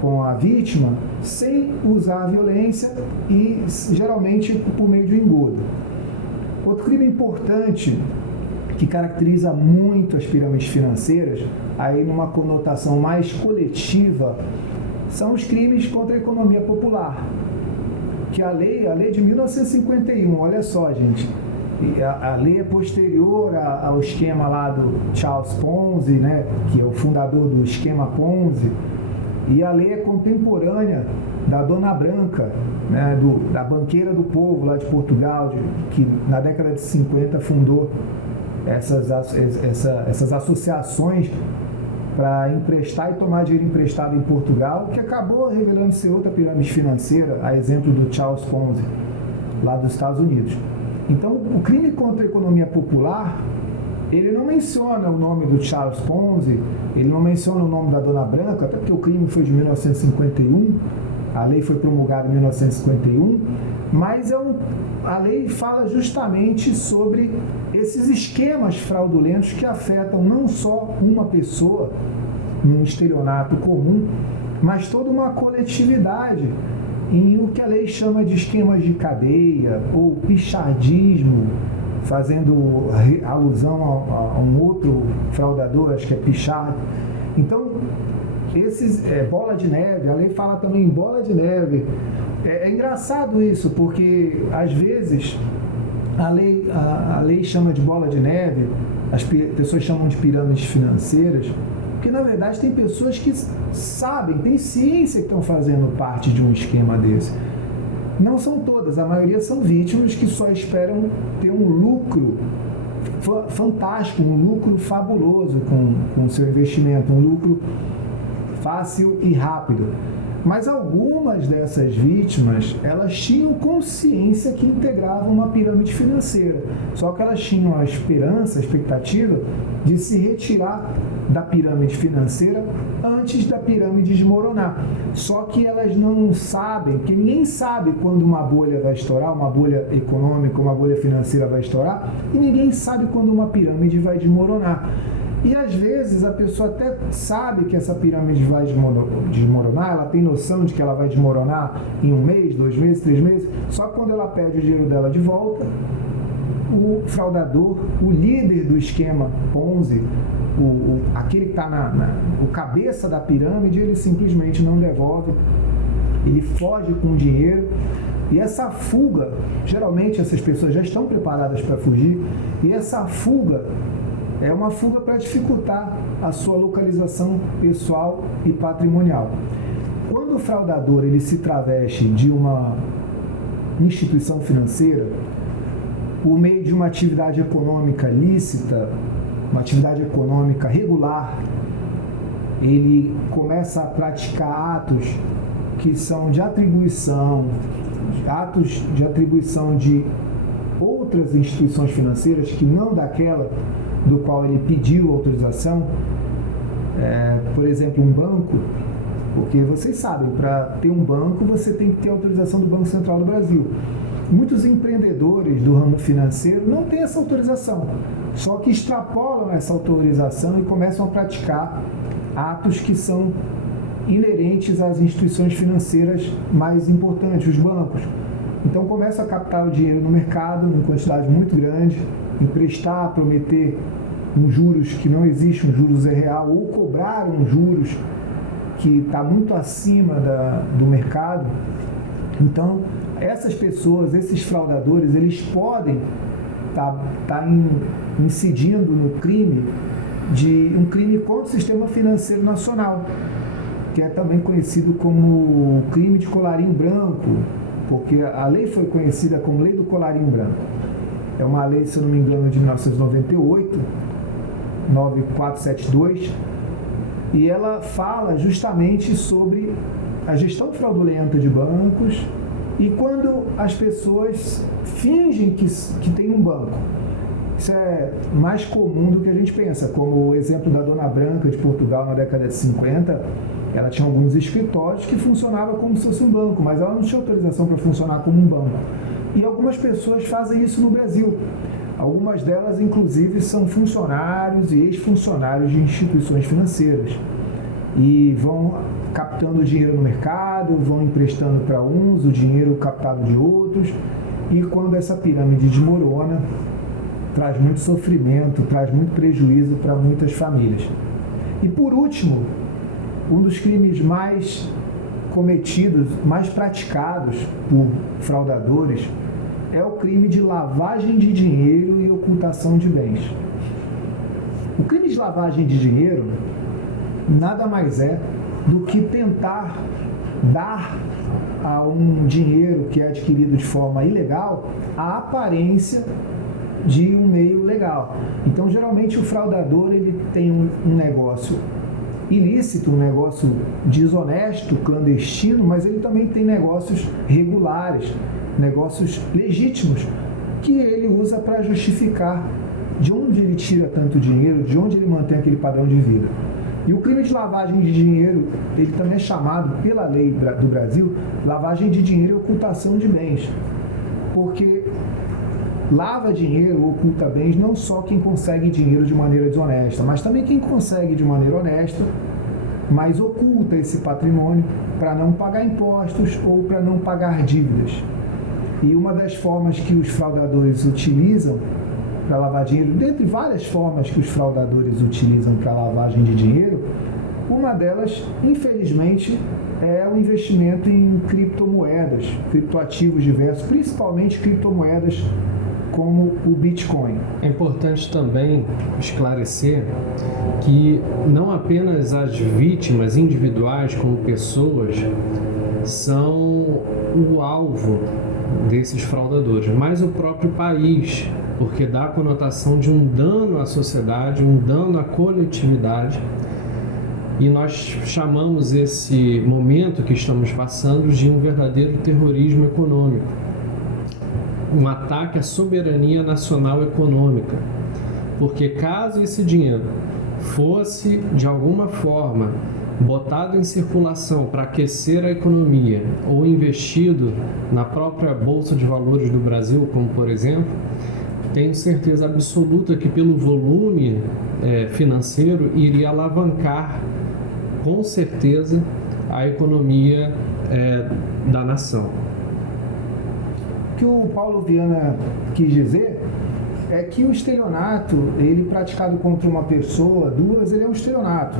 com a vítima sem usar a violência e geralmente por meio de um engodo. Outro crime importante que caracteriza muito as pirâmides financeiras, aí numa conotação mais coletiva, são os crimes contra a economia popular. Que a lei de 1951, olha só, gente, a lei é posterior ao esquema lá do Charles Ponzi, né, que é o fundador do esquema Ponzi, e a lei é contemporânea da Dona Branca, né, da banqueira do povo lá de Portugal, que na década de 50 fundou essas associações para emprestar e tomar dinheiro emprestado em Portugal, que acabou revelando ser outra pirâmide financeira, a exemplo do Charles Ponzi, lá dos Estados Unidos. Então, o crime contra a economia popular, ele não menciona o nome do Charles Ponzi, ele não menciona o nome da Dona Branca, até porque o crime foi de 1951, a lei foi promulgada em 1951, mas a lei fala justamente sobre esses esquemas fraudulentos que afetam não só uma pessoa num estelionato comum, mas toda uma coletividade em o que a lei chama de esquemas de cadeia ou pichardismo, fazendo alusão a um outro fraudador, acho que é Pichard. Então, bola de neve, a lei fala também em bola de neve. É engraçado isso, porque às vezes a lei chama de bola de neve, as pessoas chamam de pirâmides financeiras, porque na verdade tem pessoas que sabem, tem ciência que estão fazendo parte de um esquema desse. Não são todas, a maioria são vítimas que só esperam ter um lucro fantástico, um lucro fabuloso com o seu investimento, um lucro fácil e rápido. Mas algumas dessas vítimas, elas tinham consciência que integravam uma pirâmide financeira. Só que elas tinham a esperança, a expectativa de se retirar da pirâmide financeira antes da pirâmide desmoronar. Só que elas não sabem, que ninguém sabe quando uma bolha vai estourar, uma bolha econômica, uma bolha financeira vai estourar, e ninguém sabe quando uma pirâmide vai desmoronar. E às vezes a pessoa até sabe que essa pirâmide vai desmoronar, ela tem noção de que ela vai desmoronar em 1 mês, 2 meses, 3 meses, só que quando ela pede o dinheiro dela de volta, o fraudador, o líder do esquema Ponzi, aquele que está o cabeça da pirâmide, ele simplesmente não devolve, ele foge com o dinheiro. E essa fuga, geralmente essas pessoas já estão preparadas para fugir, e essa fuga é uma fuga para dificultar a sua localização pessoal e patrimonial. Quando o fraudador ele se traveste de uma instituição financeira, por meio de uma atividade econômica lícita, uma atividade econômica regular, ele começa a praticar atos que são de atribuição, atos de atribuição de outras instituições financeiras que não daquela do qual ele pediu autorização, por exemplo, um banco, porque vocês sabem, para ter um banco você tem que ter autorização do Banco Central do Brasil. Muitos empreendedores do ramo financeiro não têm essa autorização, só que extrapolam essa autorização e começam a praticar atos que são inerentes às instituições financeiras mais importantes, os bancos. Então começam a captar o dinheiro no mercado em quantidade muito grande, emprestar, prometer juros que não existem, juros real, ou cobrar juros que está muito acima do mercado. Então, essas pessoas, esses fraudadores, eles podem estar incidindo no crime de um crime contra o sistema financeiro nacional, que é também conhecido como crime de colarinho branco, porque a lei foi conhecida como Lei do Colarinho Branco. É uma lei, se eu não me engano, de 1998, 9472, e ela fala justamente sobre a gestão fraudulenta de bancos e quando as pessoas fingem que tem um banco. Isso é mais comum do que a gente pensa, como o exemplo da Dona Branca de Portugal na década de 50. Ela tinha alguns escritórios que funcionavam como se fosse um banco, mas ela não tinha autorização para funcionar como um banco. E algumas pessoas fazem isso no Brasil. Algumas delas, inclusive, são funcionários e ex-funcionários de instituições financeiras. E vão captando dinheiro no mercado, vão emprestando para uns o dinheiro captado de outros. E quando essa pirâmide desmorona, traz muito sofrimento, traz muito prejuízo para muitas famílias. E por último, um dos crimes mais cometidos, mais praticados por fraudadores é o crime de lavagem de dinheiro e ocultação de bens. O crime de lavagem de dinheiro nada mais é do que tentar dar a um dinheiro que é adquirido de forma ilegal a aparência de um meio legal. Então, geralmente, o fraudador ele tem um negócio ilícito, um negócio desonesto, clandestino, mas ele também tem negócios regulares, negócios legítimos, que ele usa para justificar de onde ele tira tanto dinheiro, de onde ele mantém aquele padrão de vida. E o crime de lavagem de dinheiro, ele também é chamado, pela lei do Brasil, lavagem de dinheiro e ocultação de bens. Porque lava dinheiro, oculta bens, não só quem consegue dinheiro de maneira desonesta, mas também quem consegue de maneira honesta, mas oculta esse patrimônio para não pagar impostos ou para não pagar dívidas. E uma das formas que os fraudadores utilizam para lavar dinheiro, dentre várias formas que os fraudadores utilizam para lavagem de dinheiro, uma delas, infelizmente, é o investimento em criptomoedas, criptoativos diversos, principalmente criptomoedas como o Bitcoin. É importante também esclarecer que não apenas as vítimas individuais como pessoas são o alvo desses fraudadores, mas o próprio país, porque dá a conotação de um dano à sociedade, um dano à coletividade, e nós chamamos esse momento que estamos passando de um verdadeiro terrorismo econômico, um ataque à soberania nacional econômica, porque caso esse dinheiro fosse de alguma forma botado em circulação para aquecer a economia ou investido na própria Bolsa de Valores do Brasil, como por exemplo, tenho certeza absoluta que pelo volume financeiro iria alavancar com certeza a economia da nação. O que o Paulo Viana quis dizer é que o estelionato, ele praticado contra uma pessoa, duas, ele é um estelionato.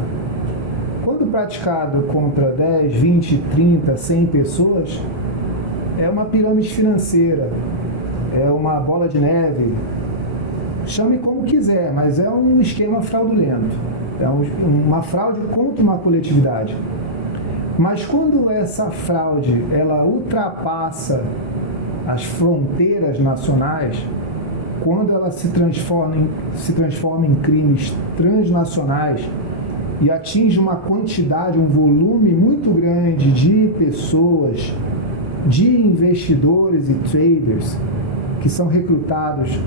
Quando praticado contra 10, 20, 30, 100 pessoas, é uma pirâmide financeira, é uma bola de neve, chame como quiser, mas é um esquema fraudulento, é uma fraude contra uma coletividade. Mas quando essa fraude ela ultrapassa as fronteiras nacionais, quando ela se transforma em crimes transnacionais e atinge uma quantidade, um volume muito grande de pessoas, de investidores e traders que são recrutados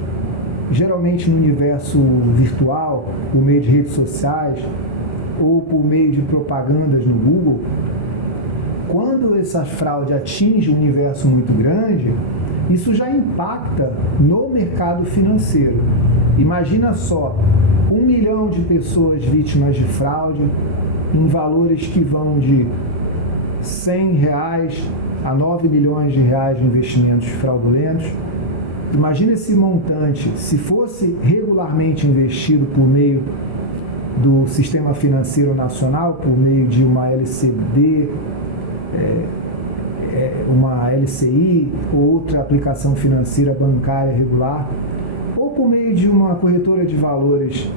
geralmente no universo virtual, por meio de redes sociais ou por meio de propagandas no Google, quando essa fraude atinge um universo muito grande, isso já impacta no mercado financeiro. Imagina só, 1 milhão de pessoas vítimas de fraude, em valores que vão de R$100 a 9 milhões de reais de investimentos fraudulentos. Imagina esse montante, se fosse regularmente investido por meio do sistema financeiro nacional, por meio de uma LCD, uma LCI ou outra aplicação financeira bancária regular, ou por meio de uma corretora de valores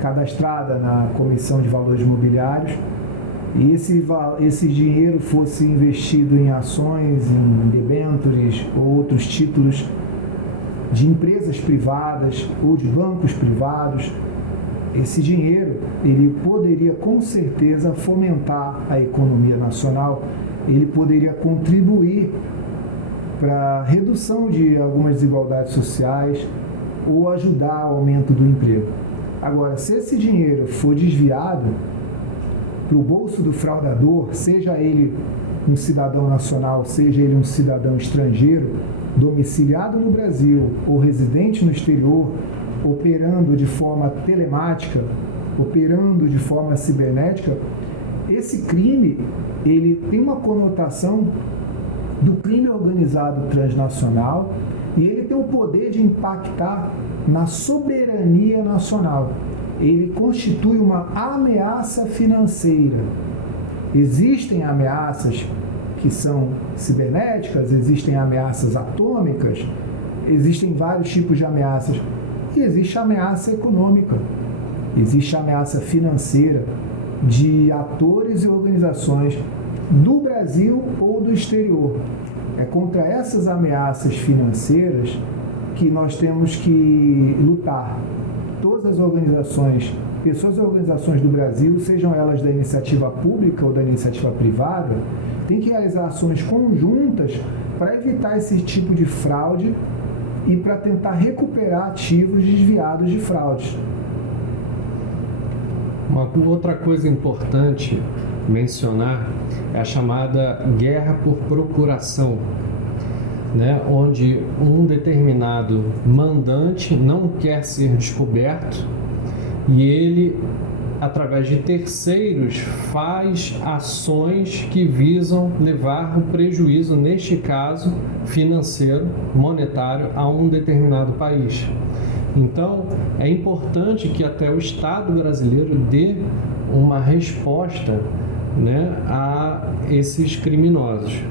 cadastrada na Comissão de Valores Mobiliários, e esse dinheiro fosse investido em ações, em debêntures ou outros títulos de empresas privadas ou de bancos privados, esse dinheiro ele poderia com certeza fomentar a economia nacional, ele poderia contribuir para a redução de algumas desigualdades sociais ou ajudar ao aumento do emprego. Agora, se esse dinheiro for desviado para o bolso do fraudador, seja ele um cidadão nacional, seja ele um cidadão estrangeiro, domiciliado no Brasil ou residente no exterior, operando de forma telemática, operando de forma cibernética, esse crime ele tem uma conotação do crime organizado transnacional e ele tem o poder de impactar na soberania nacional. Ele constitui uma ameaça financeira. Existem ameaças que são cibernéticas, existem ameaças atômicas, existem vários tipos de ameaças. E existe a ameaça econômica, existe a ameaça financeira de atores e organizações do Brasil ou do exterior. É contra essas ameaças financeiras que nós temos que lutar. Todas as organizações, pessoas e organizações do Brasil, sejam elas da iniciativa pública ou da iniciativa privada, têm que realizar ações conjuntas para evitar esse tipo de fraude e para tentar recuperar ativos desviados de fraudes. Uma outra coisa importante mencionar é a chamada guerra por procuração, né? Onde um determinado mandante não quer ser descoberto e ele, através de terceiros, faz ações que visam levar o prejuízo, neste caso financeiro, monetário, a um determinado país. Então, é importante que até o Estado brasileiro dê uma resposta, né, a esses criminosos.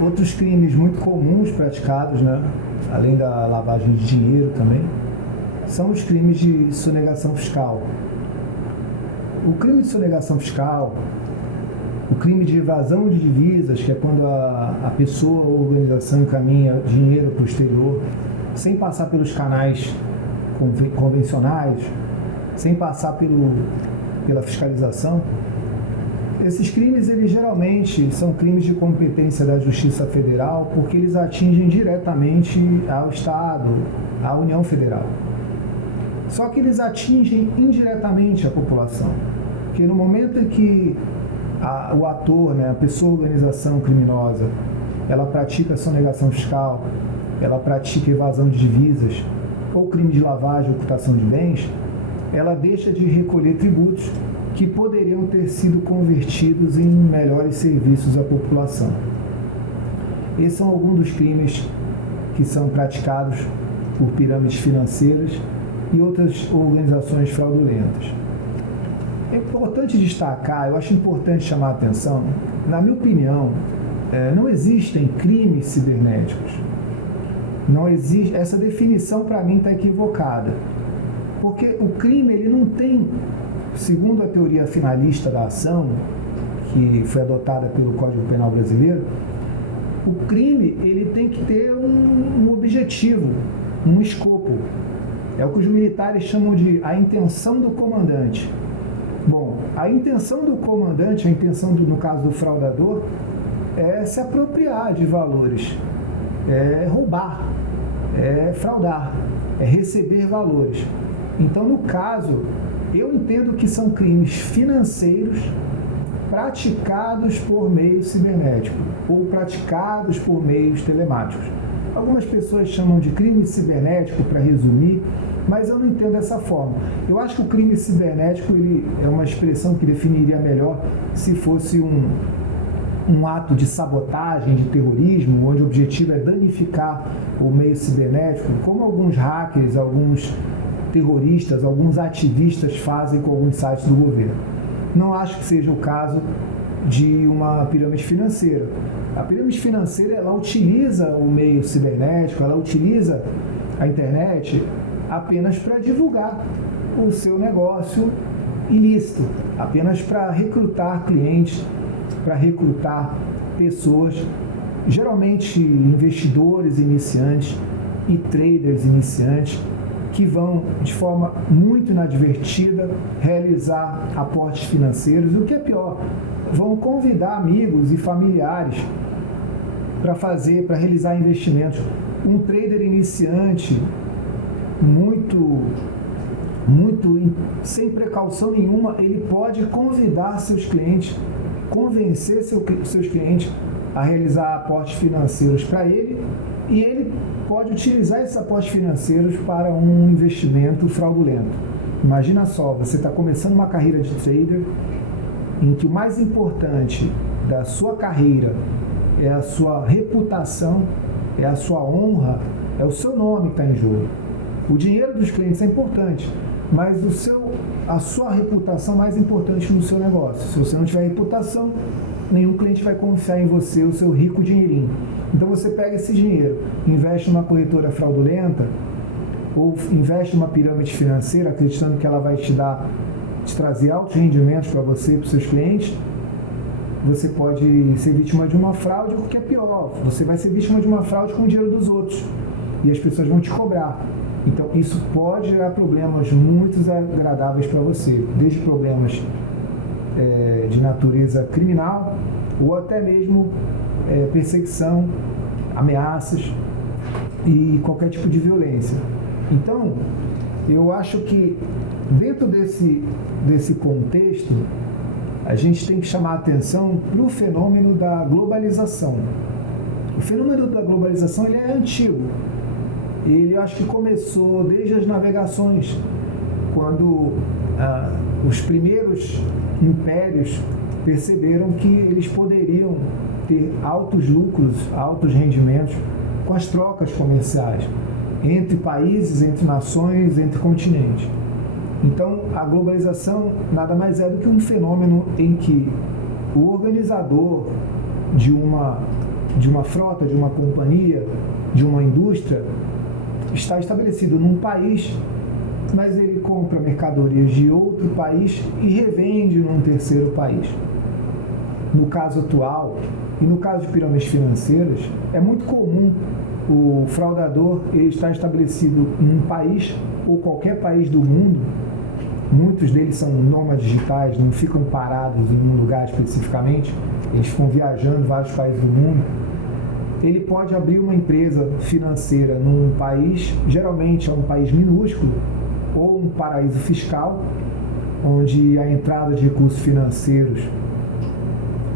Outros crimes muito comuns praticados, né, além da lavagem de dinheiro também, são os crimes de sonegação fiscal. O crime de sonegação fiscal, o crime de evasão de divisas, que é quando a pessoa ou organização encaminha dinheiro para o exterior, sem passar pelos canais convencionais, sem passar pela fiscalização. Esses crimes, eles geralmente são crimes de competência da Justiça Federal, porque eles atingem diretamente ao Estado, à União Federal. Só que eles atingem indiretamente a população, porque no momento em que o ator, né, a pessoa, organização criminosa, ela pratica sonegação fiscal, ela pratica evasão de divisas, ou crime de lavagem ou ocultação de bens, ela deixa de recolher tributos que poderiam ter sido convertidos em melhores serviços à população. Esses são alguns dos crimes que são praticados por pirâmides financeiras e outras organizações fraudulentas. É importante destacar, eu acho importante chamar a atenção, na minha opinião, não existem crimes cibernéticos. Não existe, essa definição para mim está equivocada, porque o crime ele não tem, segundo a teoria finalista da ação, que foi adotada pelo Código Penal brasileiro, o crime ele tem que ter um objetivo, um escopo. É o que os militares chamam de a intenção do comandante. Bom, a intenção do comandante, a intenção no caso do fraudador, é se apropriar de valores, é roubar, é fraudar, é receber valores. Então, no caso, eu entendo que são crimes financeiros praticados por meio cibernético ou praticados por meios telemáticos. Algumas pessoas chamam de crime cibernético para resumir, mas eu não entendo dessa forma. Eu acho que o crime cibernético ele é uma expressão que definiria melhor se fosse um ato de sabotagem, de terrorismo, onde o objetivo é danificar o meio cibernético, como alguns hackers, alguns terroristas, alguns ativistas fazem com alguns sites do governo. Não acho que seja o caso de uma pirâmide financeira. A pirâmide financeira ela utiliza o meio cibernético, ela utiliza a internet apenas para divulgar o seu negócio ilícito, apenas para recrutar clientes, para recrutar pessoas, geralmente investidores iniciantes e traders iniciantes, que vão de forma muito inadvertida realizar aportes financeiros, e o que é pior, vão convidar amigos e familiares para realizar investimentos. Um trader iniciante sem precaução nenhuma, ele pode convidar seus clientes, convencer seus clientes a realizar aportes financeiros para ele, e ele pode utilizar esses aportes financeiros para um investimento fraudulento. Imagina só, você está começando uma carreira de trader em que o mais importante da sua carreira é a sua reputação, é a sua honra, é o seu nome que está em jogo. O dinheiro dos clientes é importante, mas a sua reputação é mais importante no seu negócio. Se você não tiver reputação, nenhum cliente vai confiar em você, o seu rico dinheirinho. Então você pega esse dinheiro, investe numa corretora fraudulenta, ou investe numa pirâmide financeira, acreditando que ela vai te trazer altos rendimentos para você e para os seus clientes. Você pode ser vítima de uma fraude, o que é pior, você vai ser vítima de uma fraude com o dinheiro dos outros, e as pessoas vão te cobrar. Então isso pode gerar problemas muito desagradáveis para você, desde problemas de natureza criminal, ou até mesmo perseguição, ameaças e qualquer tipo de violência. Então, eu acho que dentro desse contexto, a gente tem que chamar a atenção para o fenômeno da globalização. O fenômeno da globalização ele é antigo. Ele acho que começou desde as navegações, quando os primeiros impérios perceberam que eles poderiam ter altos lucros, altos rendimentos com as trocas comerciais entre países, entre nações, entre continentes. Então, a globalização nada mais é do que um fenômeno em que o organizador de uma frota, de uma companhia, de uma indústria, está estabelecido num país, mas ele compra mercadorias de outro país e revende num terceiro país. No caso atual, e no caso de pirâmides financeiras, é muito comum o fraudador ele estar estabelecido em um país ou qualquer país do mundo. Muitos deles são nômades digitais, não ficam parados em um lugar especificamente, eles ficam viajando em vários países do mundo. Ele pode abrir uma empresa financeira num país, geralmente é um país minúsculo, ou um paraíso fiscal, onde a entrada de recursos financeiros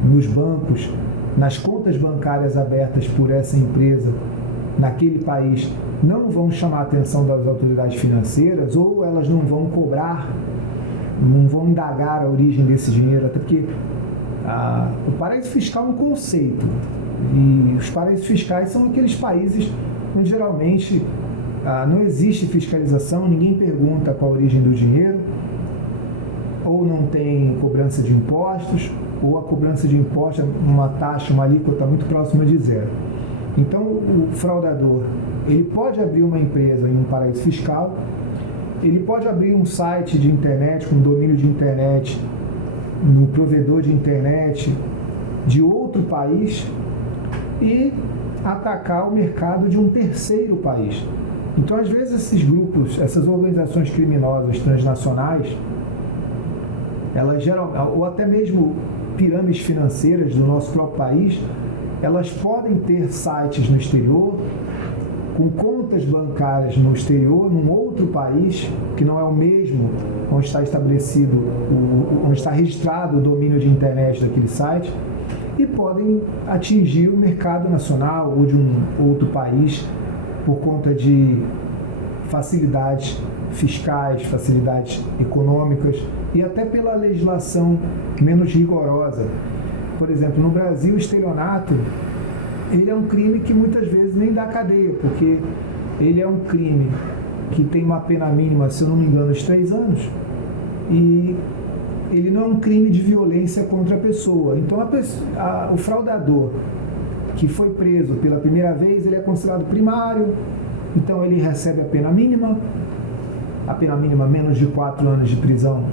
nos bancos, nas contas bancárias abertas por essa empresa naquele país, não vão chamar a atenção das autoridades financeiras, ou elas não vão cobrar, não vão indagar a origem desse dinheiro, até porque o paraíso fiscal é um conceito, e os paraísos fiscais são aqueles países onde geralmente não existe fiscalização, ninguém pergunta qual a origem do dinheiro, ou não tem cobrança de impostos, ou a cobrança de impostos é uma taxa, uma alíquota muito próxima de zero. Então, o fraudador, ele pode abrir uma empresa em um paraíso fiscal, ele pode abrir um site de internet, com domínio de internet, no provedor de internet de outro país e atacar o mercado de um terceiro país. Então, às vezes, esses grupos, essas organizações criminosas transnacionais, elas geram, ou até mesmo pirâmides financeiras do nosso próprio país, elas podem ter sites no exterior, com contas bancárias no exterior, num outro país, que não é o mesmo onde está estabelecido, onde está registrado o domínio de internet daquele site, e podem atingir o mercado nacional ou de um outro país por conta de facilidades fiscais, facilidades econômicas e até pela legislação menos rigorosa. Por exemplo, no Brasil, o estelionato ele é um crime que muitas vezes nem dá cadeia, porque ele é um crime que tem uma pena mínima, se eu não me engano, de 3 anos, e ele não é um crime de violência contra a pessoa. Então, o fraudador que foi preso pela primeira vez, ele é considerado primário, então ele recebe a pena mínima, a pena mínima menos de 4 anos de prisão,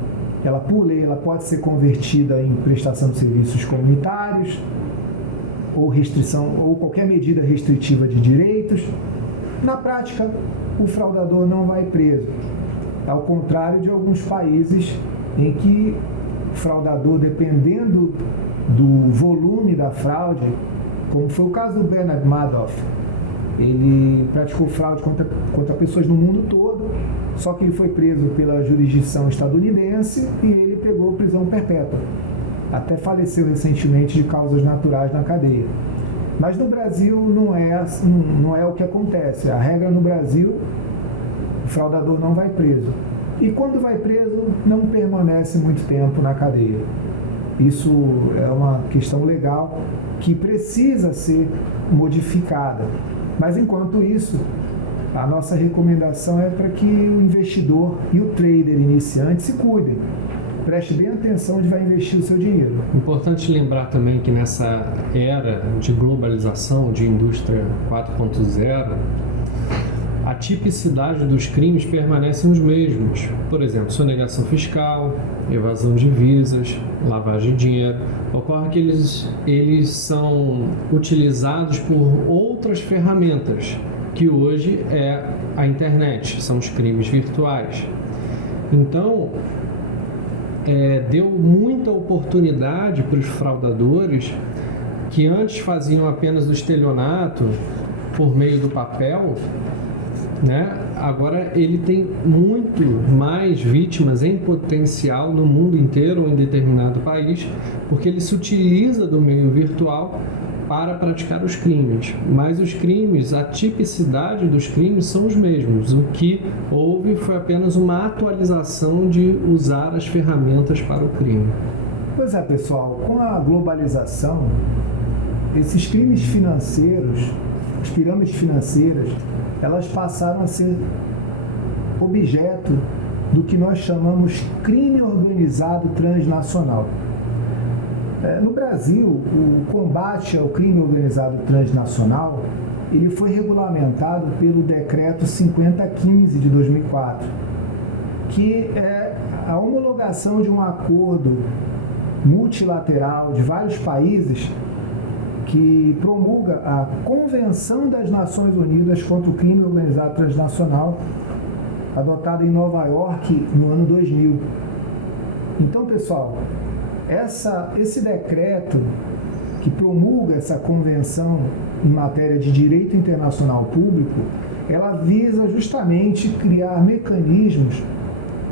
ela, por lei, ela pode ser convertida em prestação de serviços comunitários ou restrição ou qualquer medida restritiva de direitos. Na prática, o fraudador não vai preso, ao contrário de alguns países em que o fraudador, dependendo do volume da fraude, como foi o caso do Bernard Madoff, ele praticou fraude contra pessoas no mundo todo, só que ele foi preso pela jurisdição estadunidense e ele pegou prisão perpétua. Até faleceu recentemente de causas naturais na cadeia. Mas no Brasil não é o que acontece. A regra no Brasil, o fraudador não vai preso. E quando vai preso, não permanece muito tempo na cadeia. Isso é uma questão legal que precisa ser modificada. Mas enquanto isso, a nossa recomendação é para que o investidor e o trader iniciante se cuidem. Preste bem atenção onde vai investir o seu dinheiro. Importante lembrar também que nessa era de globalização, de indústria 4.0, a tipicidade dos crimes permanecem os mesmos. Por exemplo, sonegação fiscal, evasão de divisas, lavagem de dinheiro. Ocorre que eles são utilizados por outras ferramentas, que hoje é a internet, são os crimes virtuais. Então, deu muita oportunidade para os fraudadores que antes faziam apenas o estelionato por meio do papel, né? Agora ele tem muito mais vítimas em potencial no mundo inteiro ou em determinado país, porque ele se utiliza do meio virtual para praticar os crimes. Mas os crimes, a tipicidade dos crimes são os mesmos. O que houve foi apenas uma atualização de usar as ferramentas para o crime. Pois é, pessoal, com a globalização, esses crimes financeiros, as pirâmides financeiras, elas passaram a ser objeto do que nós chamamos crime organizado transnacional. No Brasil, o combate ao crime organizado transnacional, ele foi regulamentado pelo Decreto 5015 de 2004, que é a homologação de um acordo multilateral de vários países que promulga a Convenção das Nações Unidas contra o Crime Organizado Transnacional, adotada em Nova York no ano 2000. Então, pessoal, esse decreto que promulga essa convenção em matéria de direito internacional público, ela visa justamente criar mecanismos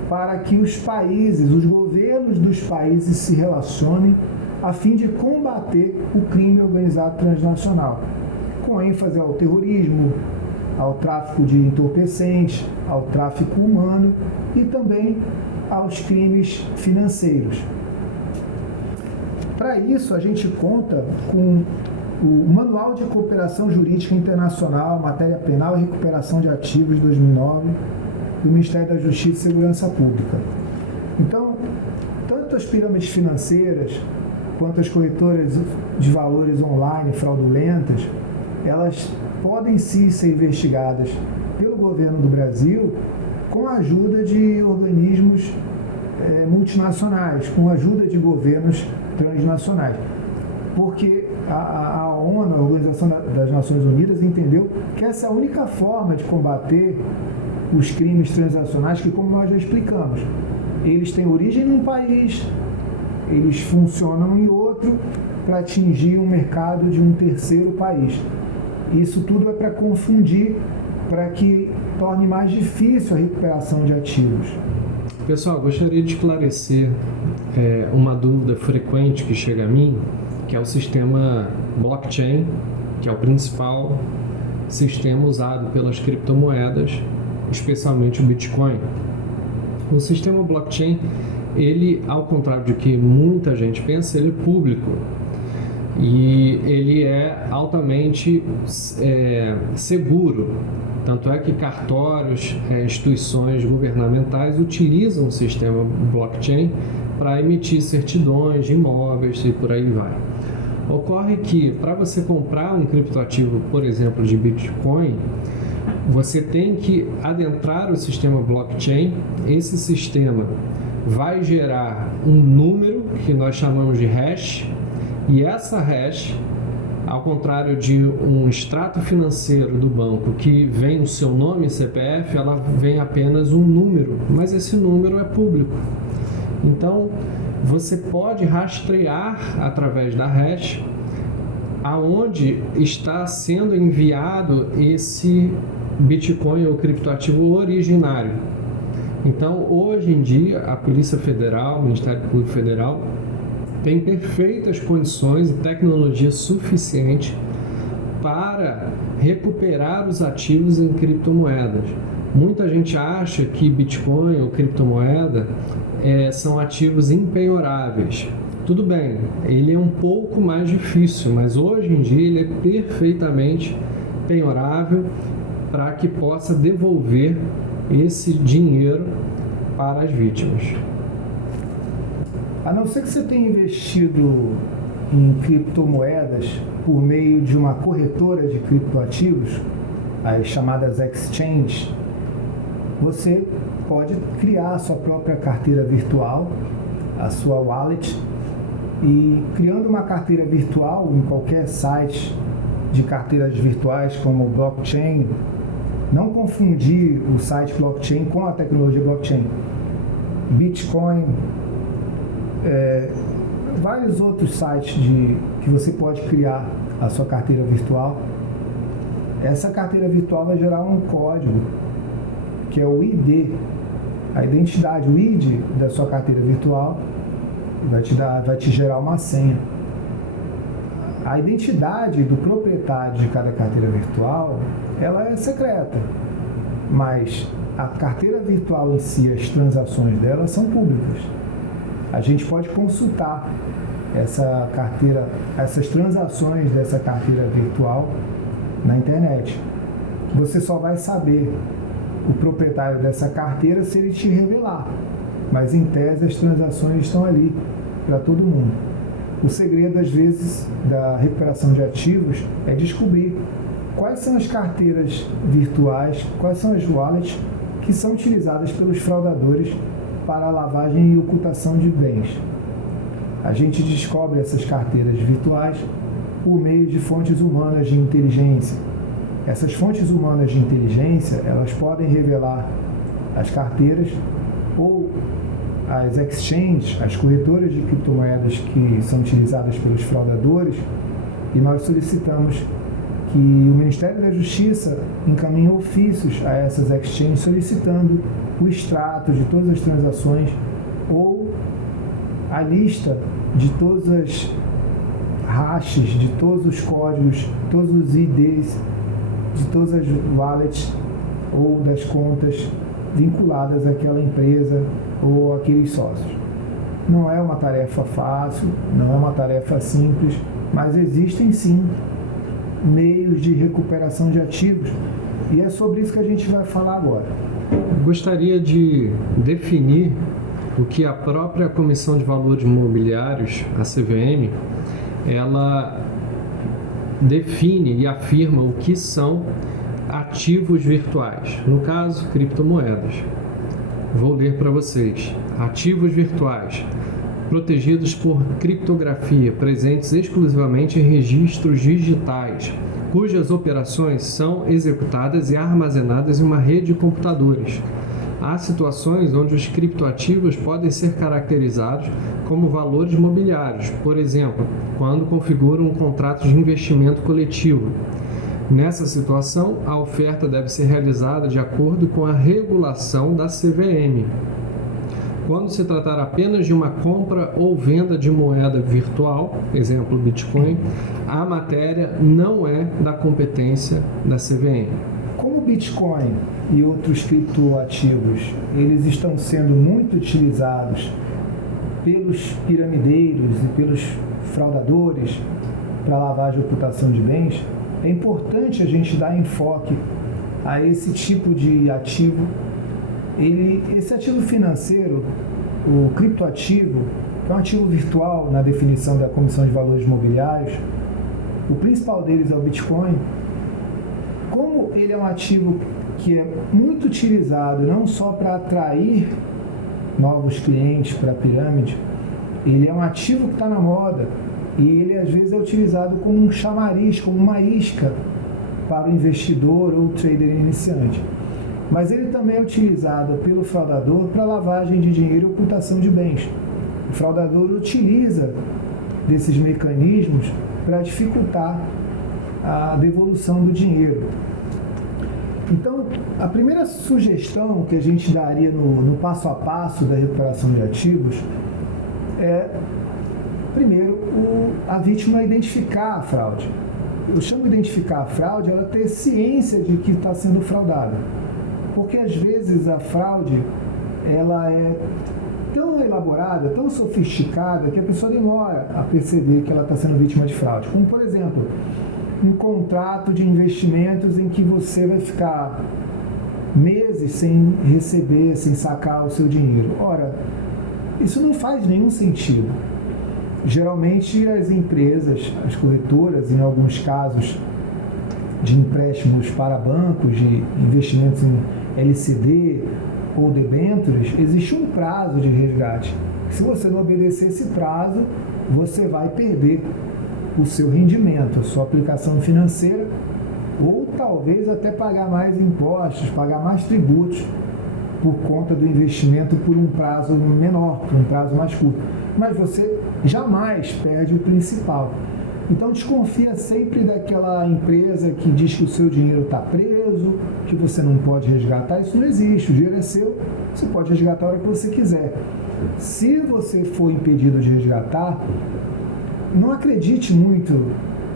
para que os países, os governos dos países se relacionem a fim de combater o crime organizado transnacional, com ênfase ao terrorismo, ao tráfico de entorpecentes, ao tráfico humano e também aos crimes financeiros. Para isso, a gente conta com o Manual de Cooperação Jurídica Internacional, Matéria Penal e Recuperação de Ativos de 2009, do Ministério da Justiça e Segurança Pública. Então, tanto as pirâmides financeiras quanto as corretoras de valores online fraudulentas, elas podem sim ser investigadas pelo governo do Brasil com a ajuda de organismos multinacionais, com a ajuda de governos transnacionais. Porque a ONU, a Organização das Nações Unidas, entendeu que essa é a única forma de combater os crimes transnacionais que, como nós já explicamos, eles têm origem num país, eles funcionam em outro para atingir um mercado de um terceiro país. Isso tudo é para confundir, para que torne mais difícil a recuperação de ativos. Pessoal, gostaria de esclarecer uma dúvida frequente que chega a mim, que é o sistema blockchain, que é o principal sistema usado pelas criptomoedas, especialmente o Bitcoin. O sistema blockchain, ele, ao contrário do que muita gente pensa, ele é público e ele é altamente seguro. Tanto é que cartórios, instituições governamentais utilizam o sistema blockchain para emitir certidões de imóveis e por aí vai. Ocorre que, para você comprar um criptoativo, por exemplo, de Bitcoin, você tem que adentrar o sistema blockchain. Esse sistema vai gerar um número que nós chamamos de hash, e essa hash, ao contrário de um extrato financeiro do banco que vem o seu nome e CPF, ela vem apenas um número, mas esse número é público. Então, você pode rastrear através da hash aonde está sendo enviado esse Bitcoin ou criptoativo originário. Então, hoje em dia, a Polícia Federal, o Ministério Público Federal, tem perfeitas condições e tecnologia suficiente para recuperar os ativos em criptomoedas. Muita gente acha que Bitcoin ou criptomoeda são ativos impenhoráveis. Tudo bem, ele é um pouco mais difícil, mas hoje em dia ele é perfeitamente penhorável para que possa devolver esse dinheiro para as vítimas. A não ser que você tenha investido em criptomoedas por meio de uma corretora de criptoativos, as chamadas exchanges, você pode criar a sua própria carteira virtual, a sua wallet, e criando uma carteira virtual em qualquer site de carteiras virtuais como o blockchain, não confundir o site blockchain com a tecnologia blockchain. Bitcoin, vários outros sites que você pode criar a sua carteira virtual. Essa carteira virtual vai gerar um código, que é o ID, a identidade, o ID da sua carteira virtual, vai te gerar uma senha. A identidade do proprietário de cada carteira virtual, ela é secreta, mas a carteira virtual em si, as transações dela são públicas. A gente pode consultar essas transações dessa carteira virtual na internet. Você só vai saber o proprietário dessa carteira se ele te revelar, mas em tese as transações estão ali para todo mundo. O segredo, às vezes, da recuperação de ativos é descobrir quais são as carteiras virtuais, quais são as wallets que são utilizadas pelos fraudadores para a lavagem e ocultação de bens. A gente descobre essas carteiras virtuais por meio de fontes humanas de inteligência. Essas fontes humanas de inteligência, elas podem revelar as carteiras ou as exchanges, as corretoras de criptomoedas que são utilizadas pelos fraudadores, e nós solicitamos que o Ministério da Justiça encaminhe ofícios a essas exchanges solicitando o extrato de todas as transações ou a lista de todas as hashes, de todos os códigos, todos os IDs, de todas as wallets ou das contas vinculadas àquela empresa ou aqueles sócios. Não é uma tarefa fácil, não é uma tarefa simples, mas existem sim meios de recuperação de ativos, e é sobre isso que a gente vai falar agora. Gostaria de definir o que a própria Comissão de Valores Mobiliários, a CVM, ela define e afirma o que são ativos virtuais, no caso, criptomoedas. Vou ler para vocês. Ativos virtuais, protegidos por criptografia, presentes exclusivamente em registros digitais, cujas operações são executadas e armazenadas em uma rede de computadores. Há situações onde os criptoativos podem ser caracterizados como valores mobiliários, por exemplo, quando configuram um contrato de investimento coletivo. Nessa situação, a oferta deve ser realizada de acordo com a regulação da CVM. Quando se tratar apenas de uma compra ou venda de moeda virtual, exemplo Bitcoin, a matéria não é da competência da CVM. Como o Bitcoin e outros criptoativos, eles estão sendo muito utilizados pelos piramideiros e pelos fraudadores para lavagem e ocultação de bens, é importante a gente dar enfoque a esse tipo de ativo. Esse ativo financeiro, o criptoativo, que é um ativo virtual na definição da Comissão de Valores Mobiliários, o principal deles é o Bitcoin. Como ele é um ativo que é muito utilizado não só para atrair novos clientes para a pirâmide, ele é um ativo que está na moda e ele às vezes é utilizado como um chamariz, como uma isca para o investidor ou trader iniciante. Mas ele também é utilizado pelo fraudador para lavagem de dinheiro e ocultação de bens. O fraudador utiliza desses mecanismos para dificultar a devolução do dinheiro. Então, a primeira sugestão que a gente daria no passo a passo da recuperação de ativos é, primeiro, a vítima identificar a fraude. Eu chamo de identificar a fraude, ela ter ciência de que está sendo fraudada. Porque às vezes a fraude, ela é tão elaborada, tão sofisticada, que a pessoa demora a perceber que ela está sendo vítima de fraude. Como, por exemplo, um contrato de investimentos em que você vai ficar meses sem receber, sem sacar o seu dinheiro. Ora, isso não faz nenhum sentido. Geralmente as empresas, as corretoras, em alguns casos de empréstimos para bancos, de investimentos em LCD ou debêntures, existe um prazo de resgate. Se você não obedecer esse prazo, você vai perder o seu rendimento, a sua aplicação financeira, ou talvez até pagar mais impostos, pagar mais tributos por conta do investimento por um prazo menor, por um prazo mais curto. Mas você jamais perde o principal. Então desconfia sempre daquela empresa que diz que o seu dinheiro está preso, que você não pode resgatar. Isso não existe, o dinheiro é seu, você pode resgatar a hora que você quiser. Se você for impedido de resgatar, não acredite muito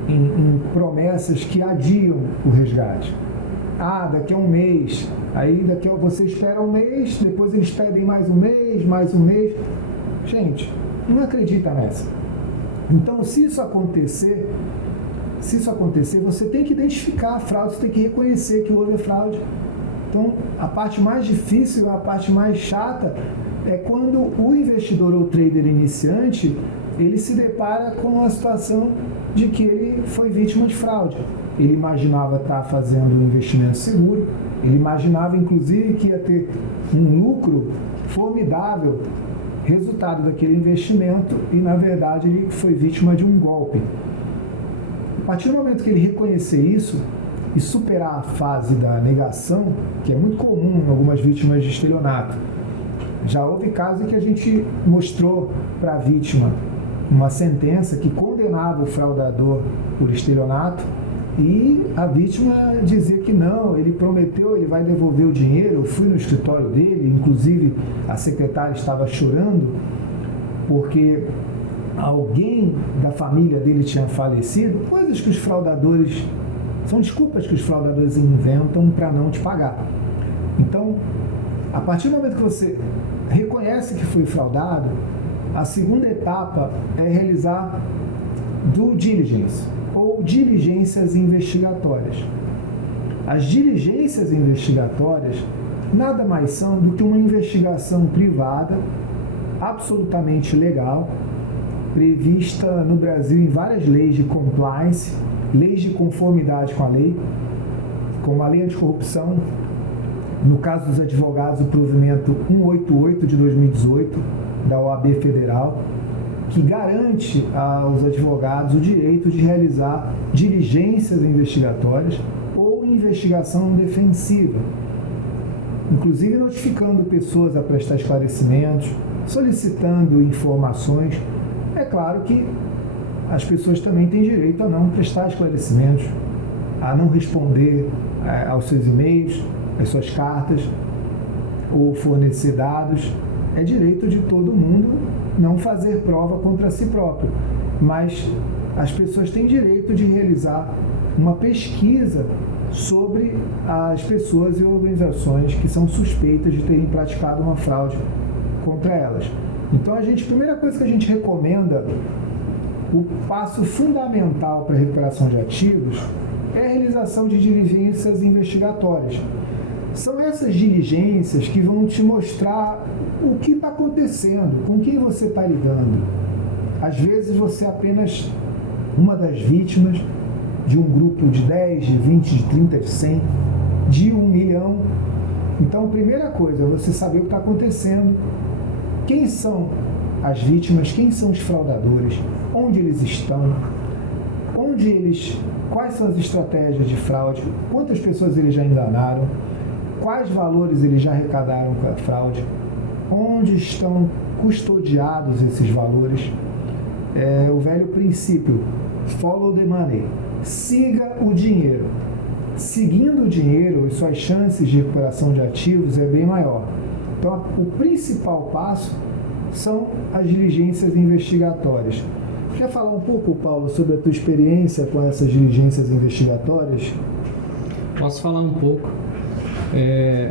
em promessas que adiam o resgate. Daqui a um mês, aí você espera um mês, depois eles pedem mais um mês. Gente, não acredita nessa. Então, se isso acontecer, você tem que identificar a fraude, você tem que reconhecer que houve a fraude. Então, a parte mais difícil, a parte mais chata, é quando o investidor ou trader iniciante, ele se depara com a situação de que ele foi vítima de fraude. Ele imaginava estar fazendo um investimento seguro, ele imaginava inclusive que ia ter um lucro formidável resultado daquele investimento e na verdade ele foi vítima de um golpe. A partir do momento que ele reconhecer isso e superar a fase da negação, que é muito comum em algumas vítimas de estelionato, já houve casos em que a gente mostrou para a vítima uma sentença que condenava o fraudador por estelionato e a vítima dizia que não, ele prometeu, ele vai devolver o dinheiro. Eu fui no escritório dele, inclusive a secretária estava chorando porque alguém da família dele tinha falecido, coisas que os fraudadores, são desculpas que os fraudadores inventam para não te pagar. Então, a partir do momento que você reconhece que foi fraudado, a segunda etapa é realizar due diligence, ou diligências investigatórias. As diligências investigatórias nada mais são do que uma investigação privada, absolutamente legal, prevista no Brasil em várias leis de compliance, leis de conformidade com a lei, como a lei anticorrupção, no caso dos advogados, o provimento 188 de 2018, da OAB Federal, que garante aos advogados o direito de realizar diligências investigatórias ou investigação defensiva, inclusive notificando pessoas a prestar esclarecimentos, solicitando informações. É claro que as pessoas também têm direito a não prestar esclarecimentos, a não responder aos seus e-mails, às suas cartas, ou fornecer dados. É direito de todo mundo não fazer prova contra si próprio, mas as pessoas têm direito de realizar uma pesquisa sobre as pessoas e organizações que são suspeitas de terem praticado uma fraude contra elas. Então, a primeira coisa que a gente recomenda, o passo fundamental para a recuperação de ativos, é a realização de diligências investigatórias. São essas diligências que vão te mostrar o que está acontecendo, com quem você está lidando. Às vezes você é apenas uma das vítimas de um grupo de 10, de 20, de 30, de 100. de 1 milhão. Então, primeira coisa, você saber o que está acontecendo, quem são as vítimas, quem são os fraudadores, onde eles estão, quais são as estratégias de fraude, quantas pessoas eles já enganaram, quais valores eles já arrecadaram com a fraude, onde estão custodiados esses valores. O velho princípio, follow the money, siga o dinheiro. Seguindo o dinheiro, suas chances de recuperação de ativos é bem maior. Então, o principal passo são as diligências investigatórias. Quer falar um pouco, Paulo, sobre a tua experiência com essas diligências investigatórias? Posso falar um pouco.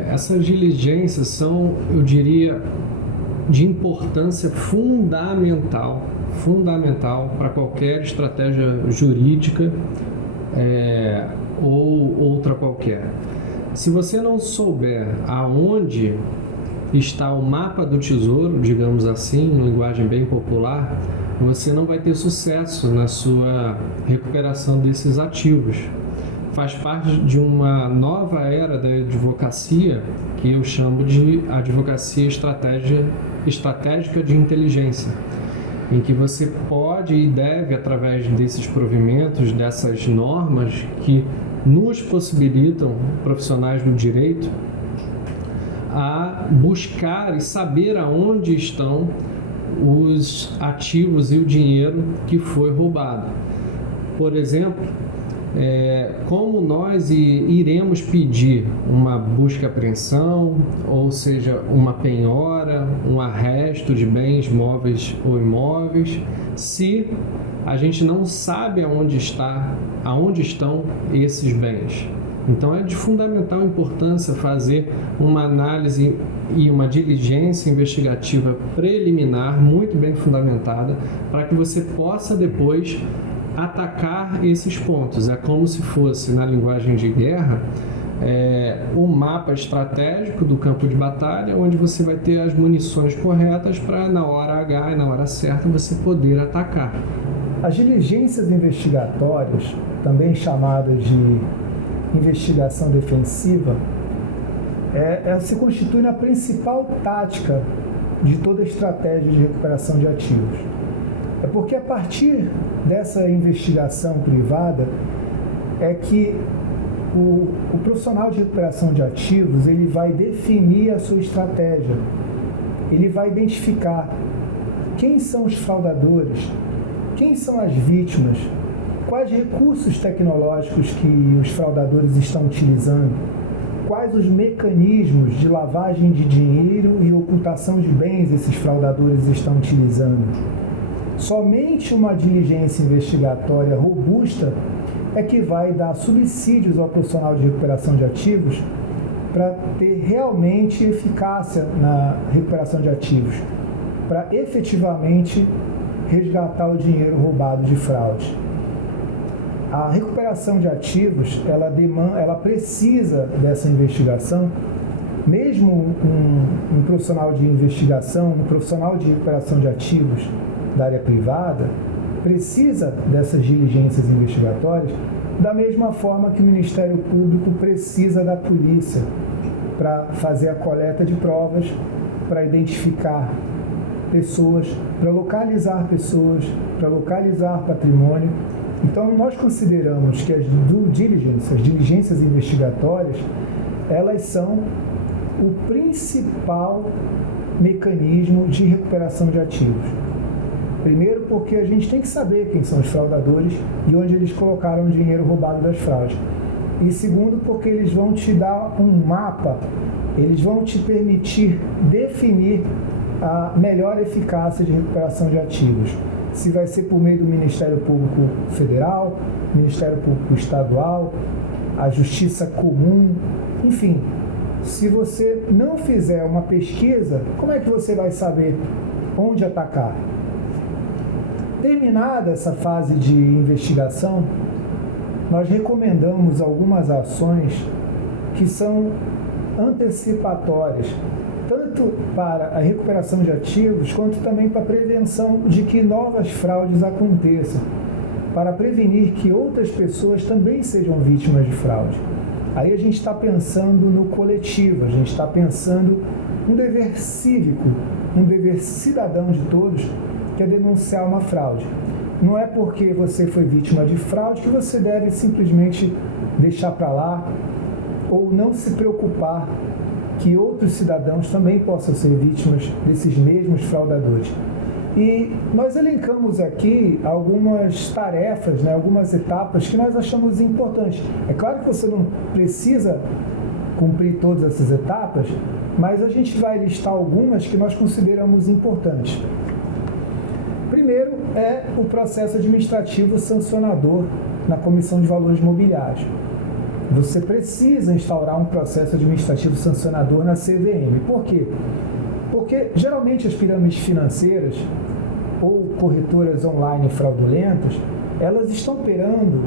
Essas diligências são, eu diria, de importância fundamental para qualquer estratégia jurídica ou outra qualquer. Se você não souber aonde está o mapa do tesouro, digamos assim, em linguagem bem popular, você não vai ter sucesso na sua recuperação desses ativos. Faz parte de uma nova era da advocacia, que eu chamo de advocacia estratégica de inteligência, em que você pode e deve, através desses provimentos, dessas normas que nos possibilitam, profissionais do direito, a buscar e saber aonde estão os ativos e o dinheiro que foi roubado. Por exemplo, como nós iremos pedir uma busca e apreensão, ou seja, uma penhora, um arresto de bens móveis ou imóveis, se a gente não sabe aonde estão esses bens. Então é de fundamental importância fazer uma análise e uma diligência investigativa preliminar muito bem fundamentada para que você possa depois atacar esses pontos. É como se fosse, na linguagem de guerra, o mapa estratégico do campo de batalha, onde você vai ter as munições corretas para, na hora H e na hora certa, você poder atacar. As diligências investigatórias, também chamadas de investigação defensiva, se constitui na principal tática de toda a estratégia de recuperação de ativos. É porque a partir dessa investigação privada é que o profissional de recuperação de ativos ele vai definir a sua estratégia, ele vai identificar quem são os fraudadores, quem são as vítimas, quais recursos tecnológicos que os fraudadores estão utilizando, quais os mecanismos de lavagem de dinheiro e ocultação de bens esses fraudadores estão utilizando. Somente uma diligência investigatória robusta é que vai dar subsídios ao profissional de recuperação de ativos para ter realmente eficácia na recuperação de ativos, para efetivamente resgatar o dinheiro roubado de fraude. A recuperação de ativos, ela precisa dessa investigação, mesmo um profissional de investigação, um profissional de recuperação de ativos da área privada, precisa dessas diligências investigatórias da mesma forma que o Ministério Público precisa da polícia para fazer a coleta de provas, para identificar pessoas, para localizar pessoas, para localizar patrimônio. Então, nós consideramos que as diligências investigatórias, elas são o principal mecanismo de recuperação de ativos. Primeiro, porque a gente tem que saber quem são os fraudadores e onde eles colocaram o dinheiro roubado das fraudes. E segundo, porque eles vão te dar um mapa, eles vão te permitir definir a melhor eficácia de recuperação de ativos. Se vai ser por meio do Ministério Público Federal, Ministério Público Estadual, a Justiça Comum, enfim. Se você não fizer uma pesquisa, como é que você vai saber onde atacar? Terminada essa fase de investigação, nós recomendamos algumas ações que são antecipatórias, tanto para a recuperação de ativos, quanto também para a prevenção de que novas fraudes aconteçam, para prevenir que outras pessoas também sejam vítimas de fraude. Aí a gente está pensando no coletivo, a gente está pensando um dever cívico, um dever cidadão de todos, que é denunciar uma fraude. Não é porque você foi vítima de fraude que você deve simplesmente deixar para lá ou não se preocupar que outros cidadãos também possam ser vítimas desses mesmos fraudadores. E nós elencamos aqui algumas tarefas, algumas etapas que nós achamos importantes. É claro que você não precisa cumprir todas essas etapas, mas a gente vai listar algumas que nós consideramos importantes. Primeiro é o processo administrativo sancionador na Comissão de Valores Mobiliários. Você precisa instaurar um processo administrativo sancionador na CVM. Por quê? Porque geralmente as pirâmides financeiras ou corretoras online fraudulentas, elas estão operando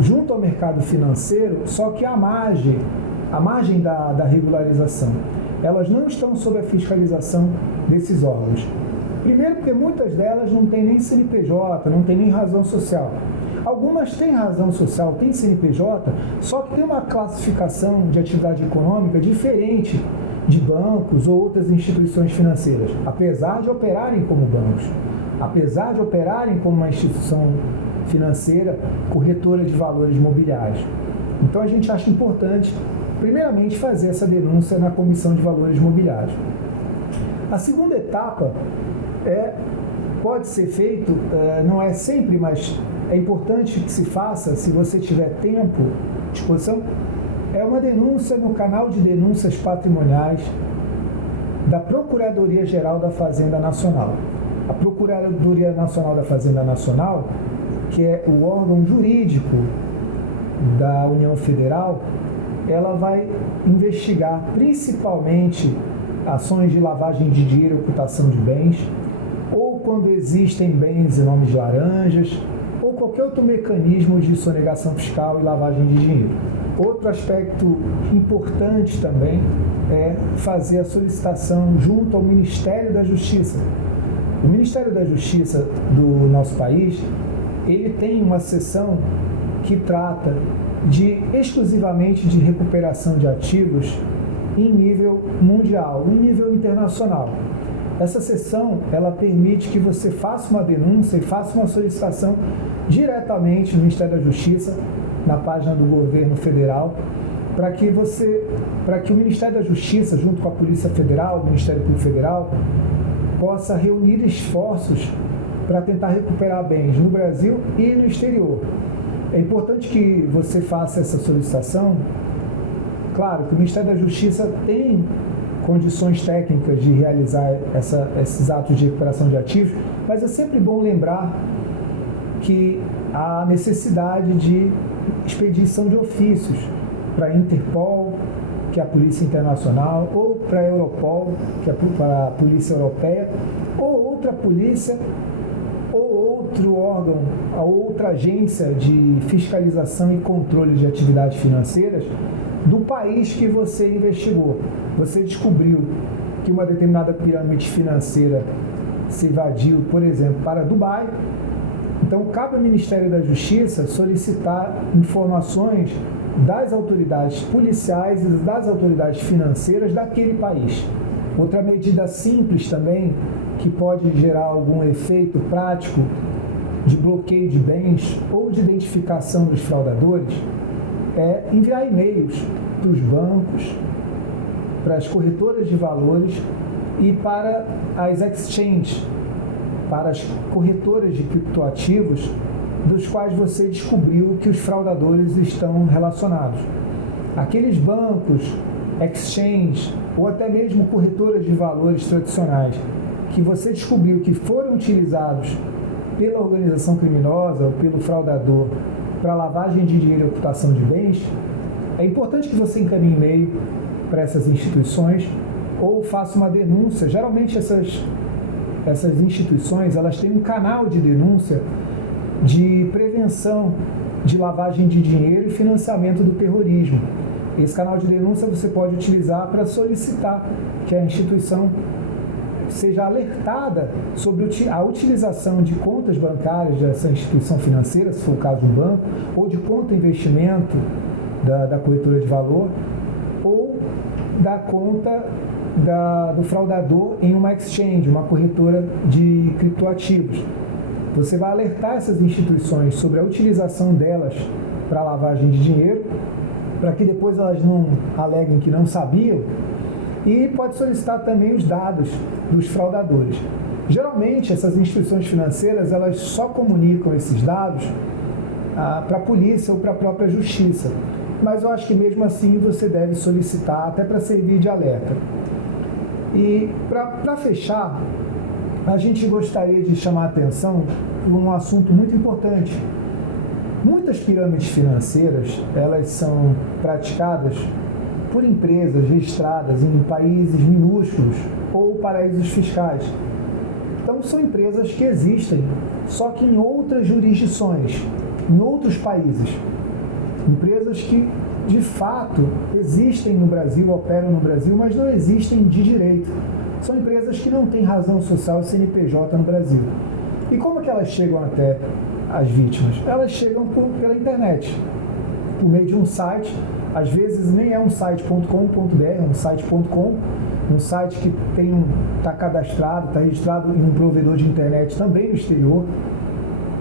junto ao mercado financeiro, só que à margem da regularização. Elas não estão sob a fiscalização desses órgãos. Primeiro porque muitas delas não têm nem CNPJ, não têm nem razão social. Algumas têm razão social, têm CNPJ, só que tem uma classificação de atividade econômica diferente de bancos ou outras instituições financeiras, apesar de operarem como bancos, apesar de operarem como uma instituição financeira corretora de valores mobiliários. Então a gente acha importante, primeiramente, fazer essa denúncia na Comissão de Valores Mobiliários. A segunda etapa pode ser feito, não é sempre, mas é importante que se faça, se você tiver tempo, disposição, é uma denúncia no canal de denúncias patrimoniais da Procuradoria-Geral da Fazenda Nacional. A Procuradoria Nacional da Fazenda Nacional, que é o órgão jurídico da União Federal, ela vai investigar principalmente ações de lavagem de dinheiro e ocultação de bens, ou quando existem bens em nome de laranjas, ou qualquer outro mecanismo de sonegação fiscal e lavagem de dinheiro. Outro aspecto importante também é fazer a solicitação junto ao Ministério da Justiça. O Ministério da Justiça do nosso país, ele tem uma seção que trata exclusivamente de recuperação de ativos em nível mundial, em nível internacional. Essa seção, ela permite que você faça uma denúncia e faça uma solicitação diretamente no Ministério da Justiça, na página do governo federal, para que o Ministério da Justiça, junto com a Polícia Federal, o Ministério Público Federal, possa reunir esforços para tentar recuperar bens no Brasil e no exterior. É importante que você faça essa solicitação. Claro que o Ministério da Justiça tem condições técnicas de realizar esses atos de recuperação de ativos, mas é sempre bom lembrar que há necessidade de expedição de ofícios para a Interpol, que é a Polícia Internacional, ou para a Europol, que é para a Polícia Europeia, ou outra polícia, ou outro órgão, a outra agência de fiscalização e controle de atividades financeiras do país que você investigou. Você descobriu que uma determinada pirâmide financeira se evadiu, por exemplo, para Dubai. Então, cabe ao Ministério da Justiça solicitar informações das autoridades policiais e das autoridades financeiras daquele país. Outra medida simples também, que pode gerar algum efeito prático de bloqueio de bens ou de identificação dos fraudadores, é enviar e-mails para os bancos, para as corretoras de valores e para as exchanges, para as corretoras de criptoativos, dos quais você descobriu que os fraudadores estão relacionados. Aqueles bancos, exchanges ou até mesmo corretoras de valores tradicionais que você descobriu que foram utilizados pela organização criminosa ou pelo fraudador para lavagem de dinheiro e ocultação de bens, é importante que você encaminhe e-mail para essas instituições ou faça uma denúncia. Geralmente essas instituições, elas têm um canal de denúncia de prevenção de lavagem de dinheiro e financiamento do terrorismo. Esse canal de denúncia você pode utilizar para solicitar que a instituição seja alertada sobre a utilização de contas bancárias dessa instituição financeira, se for o caso do banco, ou de conta investimento da corretora de valor ou da conta do fraudador em uma exchange, uma corretora de criptoativos. Você vai alertar essas instituições sobre a utilização delas para lavagem de dinheiro, para que depois elas não aleguem que não sabiam, e pode solicitar também os dados dos fraudadores. Geralmente, essas instituições financeiras elas só comunicam esses dados para a polícia ou para a própria justiça, mas eu acho que mesmo assim você deve solicitar até para servir de alerta. E para fechar, a gente gostaria de chamar a atenção para um assunto muito importante. Muitas pirâmides financeiras, elas são praticadas por empresas registradas em países minúsculos ou paraísos fiscais. Então são empresas que existem, só que em outras jurisdições, em outros países. Empresas que de fato existem no Brasil, operam no Brasil, mas não existem de direito. São empresas que não têm razão social e CNPJ no Brasil. E como que elas chegam até as vítimas? Elas chegam pela internet, por meio de um site, às vezes nem é um site.com.br, é um site.com, um site que está cadastrado, está registrado em um provedor de internet também no exterior,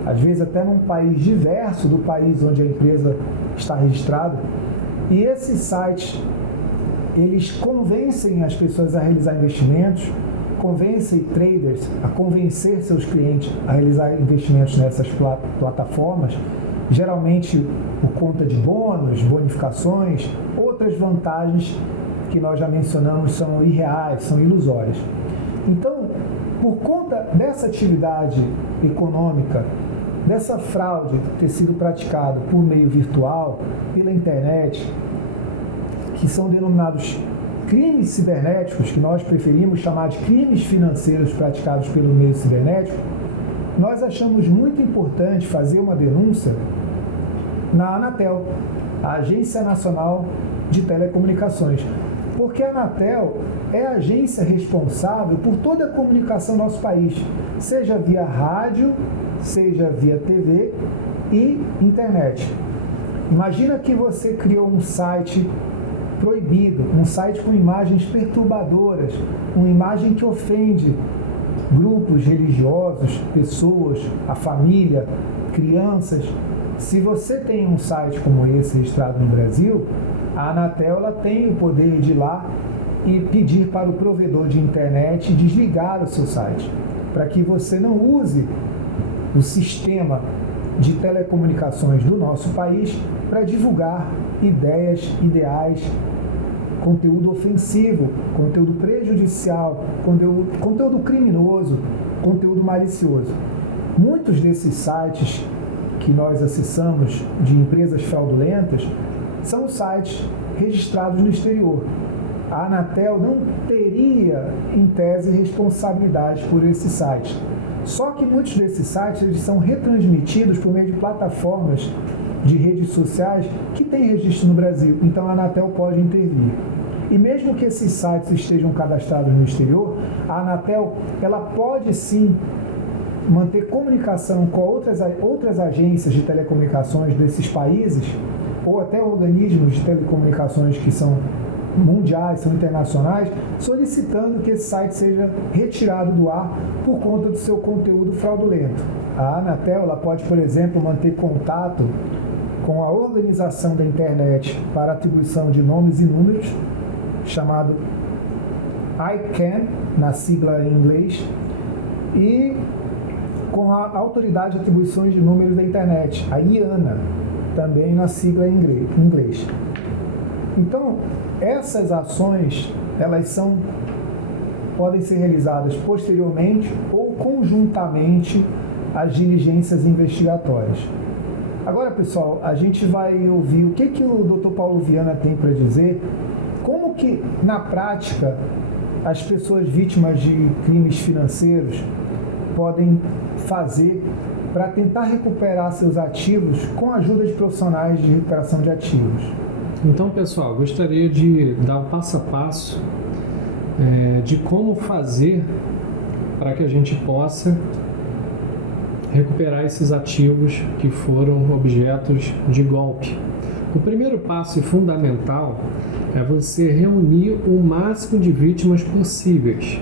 às vezes até num país diverso do país onde a empresa está registrada. E esses sites, eles convencem as pessoas a realizar investimentos, convencem traders a convencer seus clientes a realizar investimentos nessas plataformas, geralmente por conta de bônus, bonificações, outras vantagens que nós já mencionamos são irreais, são ilusórias. Então, por conta dessa atividade econômica, dessa fraude ter sido praticada por meio virtual, pela internet, que são denominados crimes cibernéticos, que nós preferimos chamar de crimes financeiros praticados pelo meio cibernético, nós achamos muito importante fazer uma denúncia na Anatel, a Agência Nacional de Telecomunicações, porque a Anatel é a agência responsável por toda a comunicação no nosso país, seja via rádio, seja via TV e internet. Imagina que você criou um site proibido, um site com imagens perturbadoras, uma imagem que ofende grupos religiosos, pessoas, a família, crianças. Se você tem um site como esse registrado no Brasil, a Anatel ela tem o poder de ir lá e pedir para o provedor de internet desligar o seu site, para que você não use o sistema de telecomunicações do nosso país para divulgar ideias, ideais, conteúdo ofensivo, conteúdo prejudicial, conteúdo criminoso, conteúdo malicioso. Muitos desses sites que nós acessamos de empresas fraudulentas são sites registrados no exterior. A Anatel não teria, em tese, responsabilidade por esses sites. Só que muitos desses sites eles são retransmitidos por meio de plataformas de redes sociais que têm registro no Brasil, então a Anatel pode intervir. E mesmo que esses sites estejam cadastrados no exterior, a Anatel ela pode sim manter comunicação com outras agências de telecomunicações desses países, ou até organismos de telecomunicações que são mundiais, são internacionais, solicitando que esse site seja retirado do ar por conta do seu conteúdo fraudulento. A Anatel ela pode, por exemplo, manter contato com a organização da internet para atribuição de nomes e números, chamado ICANN, na sigla em inglês, e com a Autoridade de Atribuições de Números da Internet, a IANA, também na sigla em inglês. Então, essas ações, podem ser realizadas posteriormente ou conjuntamente às diligências investigatórias. Agora, pessoal, a gente vai ouvir o que o Dr. Paulo Viana tem para dizer, como que, na prática, as pessoas vítimas de crimes financeiros podem fazer para tentar recuperar seus ativos com a ajuda de profissionais de recuperação de ativos. Então, pessoal, gostaria de dar o passo a passo de como fazer para que a gente possa recuperar esses ativos que foram objetos de golpe. O primeiro passo e fundamental é você reunir o máximo de vítimas possíveis.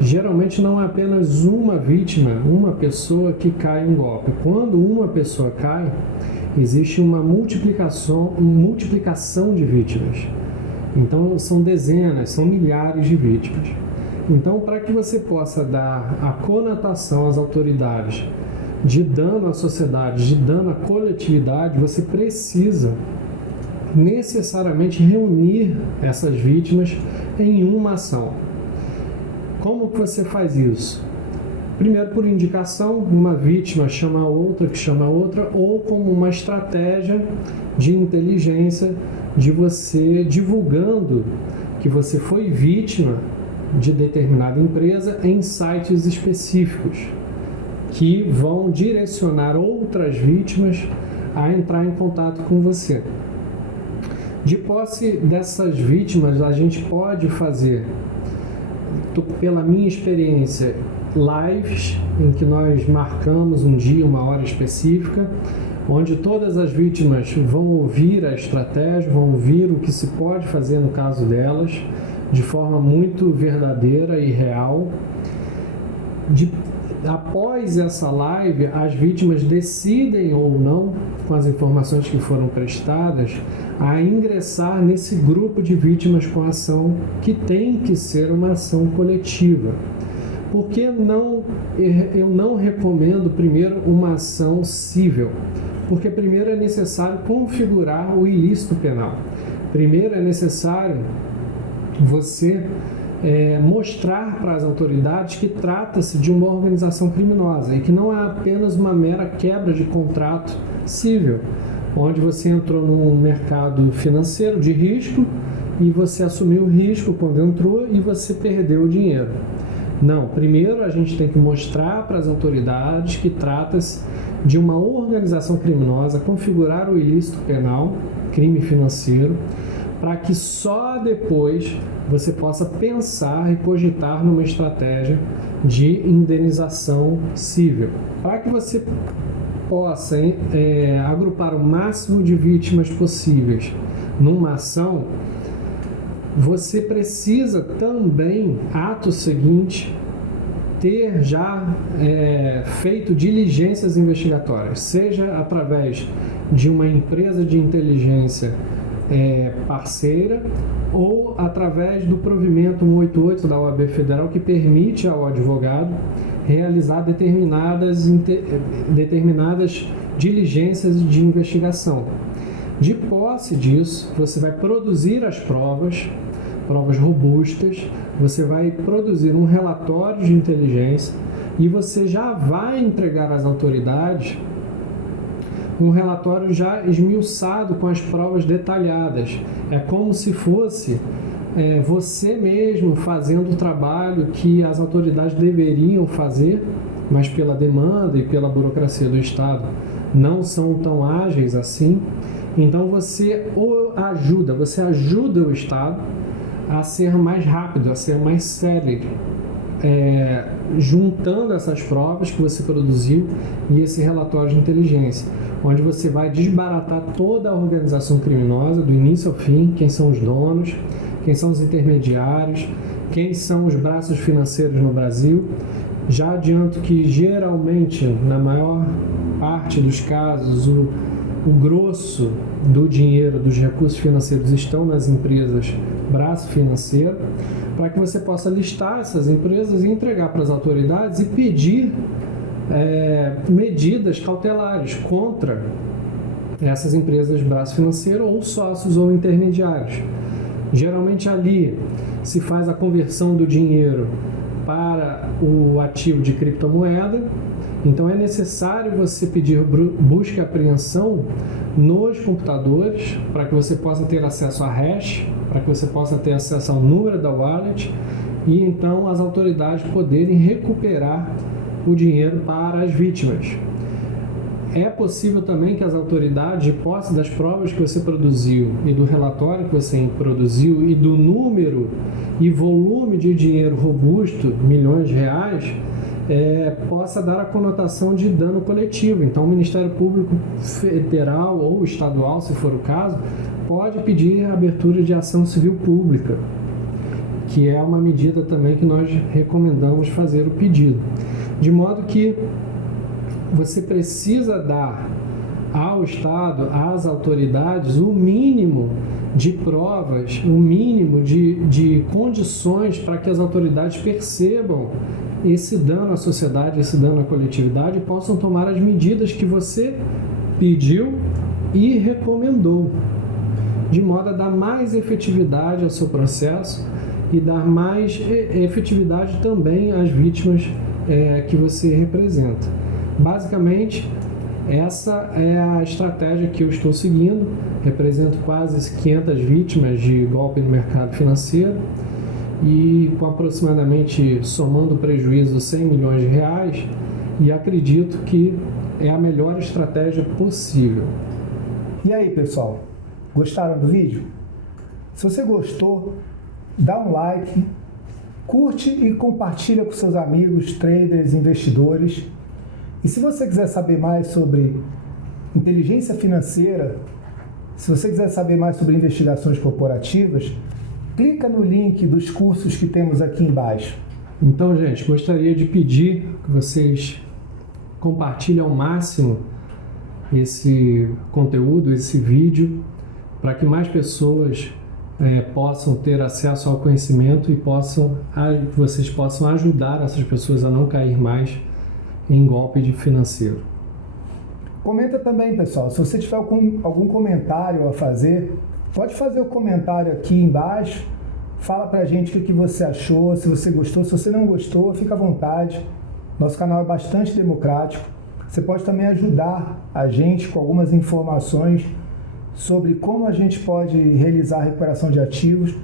Geralmente não é apenas uma vítima, uma pessoa que cai em golpe. Quando uma pessoa cai, existe uma multiplicação de vítimas. Então são dezenas, são milhares de vítimas. Então, para que você possa dar a conotação às autoridades de dano à sociedade, de dano à coletividade, você precisa necessariamente reunir essas vítimas em uma ação. Como que você faz isso? Primeiro, por indicação, uma vítima chama a outra, que chama a outra, ou como uma estratégia de inteligência de você divulgando que você foi vítima de determinada empresa em sites específicos, que vão direcionar outras vítimas a entrar em contato com você. De posse dessas vítimas, a gente pode fazer, pela minha experiência, lives em que nós marcamos um dia, uma hora específica, onde todas as vítimas vão ouvir a estratégia, vão ouvir o que se pode fazer no caso delas, de forma muito verdadeira e real. Após essa live, as vítimas decidem ou não, com as informações que foram prestadas, a ingressar nesse grupo de vítimas com ação, que tem que ser uma ação coletiva. Porque eu não recomendo primeiro uma ação cível? Porque primeiro é necessário configurar o ilícito penal. Primeiro é necessário você mostrar para as autoridades que trata-se de uma organização criminosa e que não é apenas uma mera quebra de contrato cível, onde você entrou num mercado financeiro de risco e você assumiu o risco quando entrou e você perdeu o dinheiro. Não, primeiro a gente tem que mostrar para as autoridades que trata-se de uma organização criminosa, configurar o ilícito penal, crime financeiro, para que só depois você possa pensar e cogitar numa estratégia de indenização cível. Para que você possa agrupar o máximo de vítimas possíveis numa ação, você precisa também, ato seguinte, ter já feito diligências investigatórias, seja através de uma empresa de inteligência parceira ou através do provimento 188 da OAB Federal, que permite ao advogado realizar determinadas diligências de investigação. De posse disso, você vai produzir as provas robustas, você vai produzir um relatório de inteligência e você já vai entregar às autoridades um relatório já esmiuçado com as provas detalhadas. É como se fosse você mesmo fazendo o trabalho que as autoridades deveriam fazer, mas pela demanda e pela burocracia do Estado não são tão ágeis assim. Então você ajuda o Estado a ser mais rápido, a ser mais célere, juntando essas provas que você produziu e esse relatório de inteligência, onde você vai desbaratar toda a organização criminosa, do início ao fim, quem são os donos, quem são os intermediários, quem são os braços financeiros no Brasil. Já adianto que geralmente, na maior parte dos casos, o grosso do dinheiro, dos recursos financeiros estão nas empresas braço financeiro, para que você possa listar essas empresas e entregar para as autoridades e pedir medidas cautelares contra essas empresas braço financeiro ou sócios ou intermediários. Geralmente ali se faz a conversão do dinheiro para o ativo de criptomoeda. Então é necessário você pedir busca e apreensão nos computadores para que você possa ter acesso a hash, para que você possa ter acesso ao número da wallet e então as autoridades poderem recuperar o dinheiro para as vítimas. É possível também que as autoridades, de posse das provas que você produziu e do relatório que você produziu e do número e volume de dinheiro robusto, milhões de reais, possa dar a conotação de dano coletivo. Então, o Ministério Público Federal ou estadual, se for o caso, pode pedir a abertura de ação civil pública, que é uma medida também que nós recomendamos fazer o pedido. De modo que você precisa dar ao Estado, às autoridades, o mínimo de provas, o mínimo de condições para que as autoridades percebam esse dano à sociedade, esse dano à coletividade e possam tomar as medidas que você pediu e recomendou, de modo a dar mais efetividade ao seu processo e dar mais efetividade também às vítimas que você representa. Basicamente, essa é a estratégia que eu estou seguindo. Represento quase 500 vítimas de golpe no mercado financeiro e com aproximadamente, somando o prejuízo, 100 milhões de reais, e acredito que é a melhor estratégia possível. E aí, pessoal, gostaram do vídeo? Se você gostou, dá um like, curte e compartilha com seus amigos, traders, investidores. E se você quiser saber mais sobre inteligência financeira, se você quiser saber mais sobre investigações corporativas, clica no link dos cursos que temos aqui embaixo. Então, gente, gostaria de pedir que vocês compartilhem ao máximo esse conteúdo, esse vídeo, para que mais pessoas possam ter acesso ao conhecimento e vocês possam ajudar essas pessoas a não cair mais em golpe financeiro. Comenta também, pessoal, se você tiver algum comentário a fazer, pode fazer o comentário aqui embaixo, fala pra gente o que você achou, se você gostou, se você não gostou, fica à vontade. Nosso canal é bastante democrático. Você pode também ajudar a gente com algumas informações sobre como a gente pode realizar a recuperação de ativos.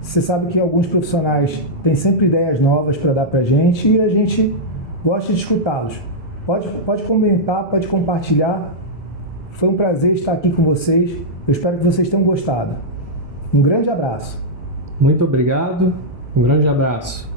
Você sabe que alguns profissionais têm sempre ideias novas para dar pra gente e a gente gosto de escutá-los. Pode comentar, pode compartilhar. Foi um prazer estar aqui com vocês. Eu espero que vocês tenham gostado. Um grande abraço. Muito obrigado. Um grande abraço.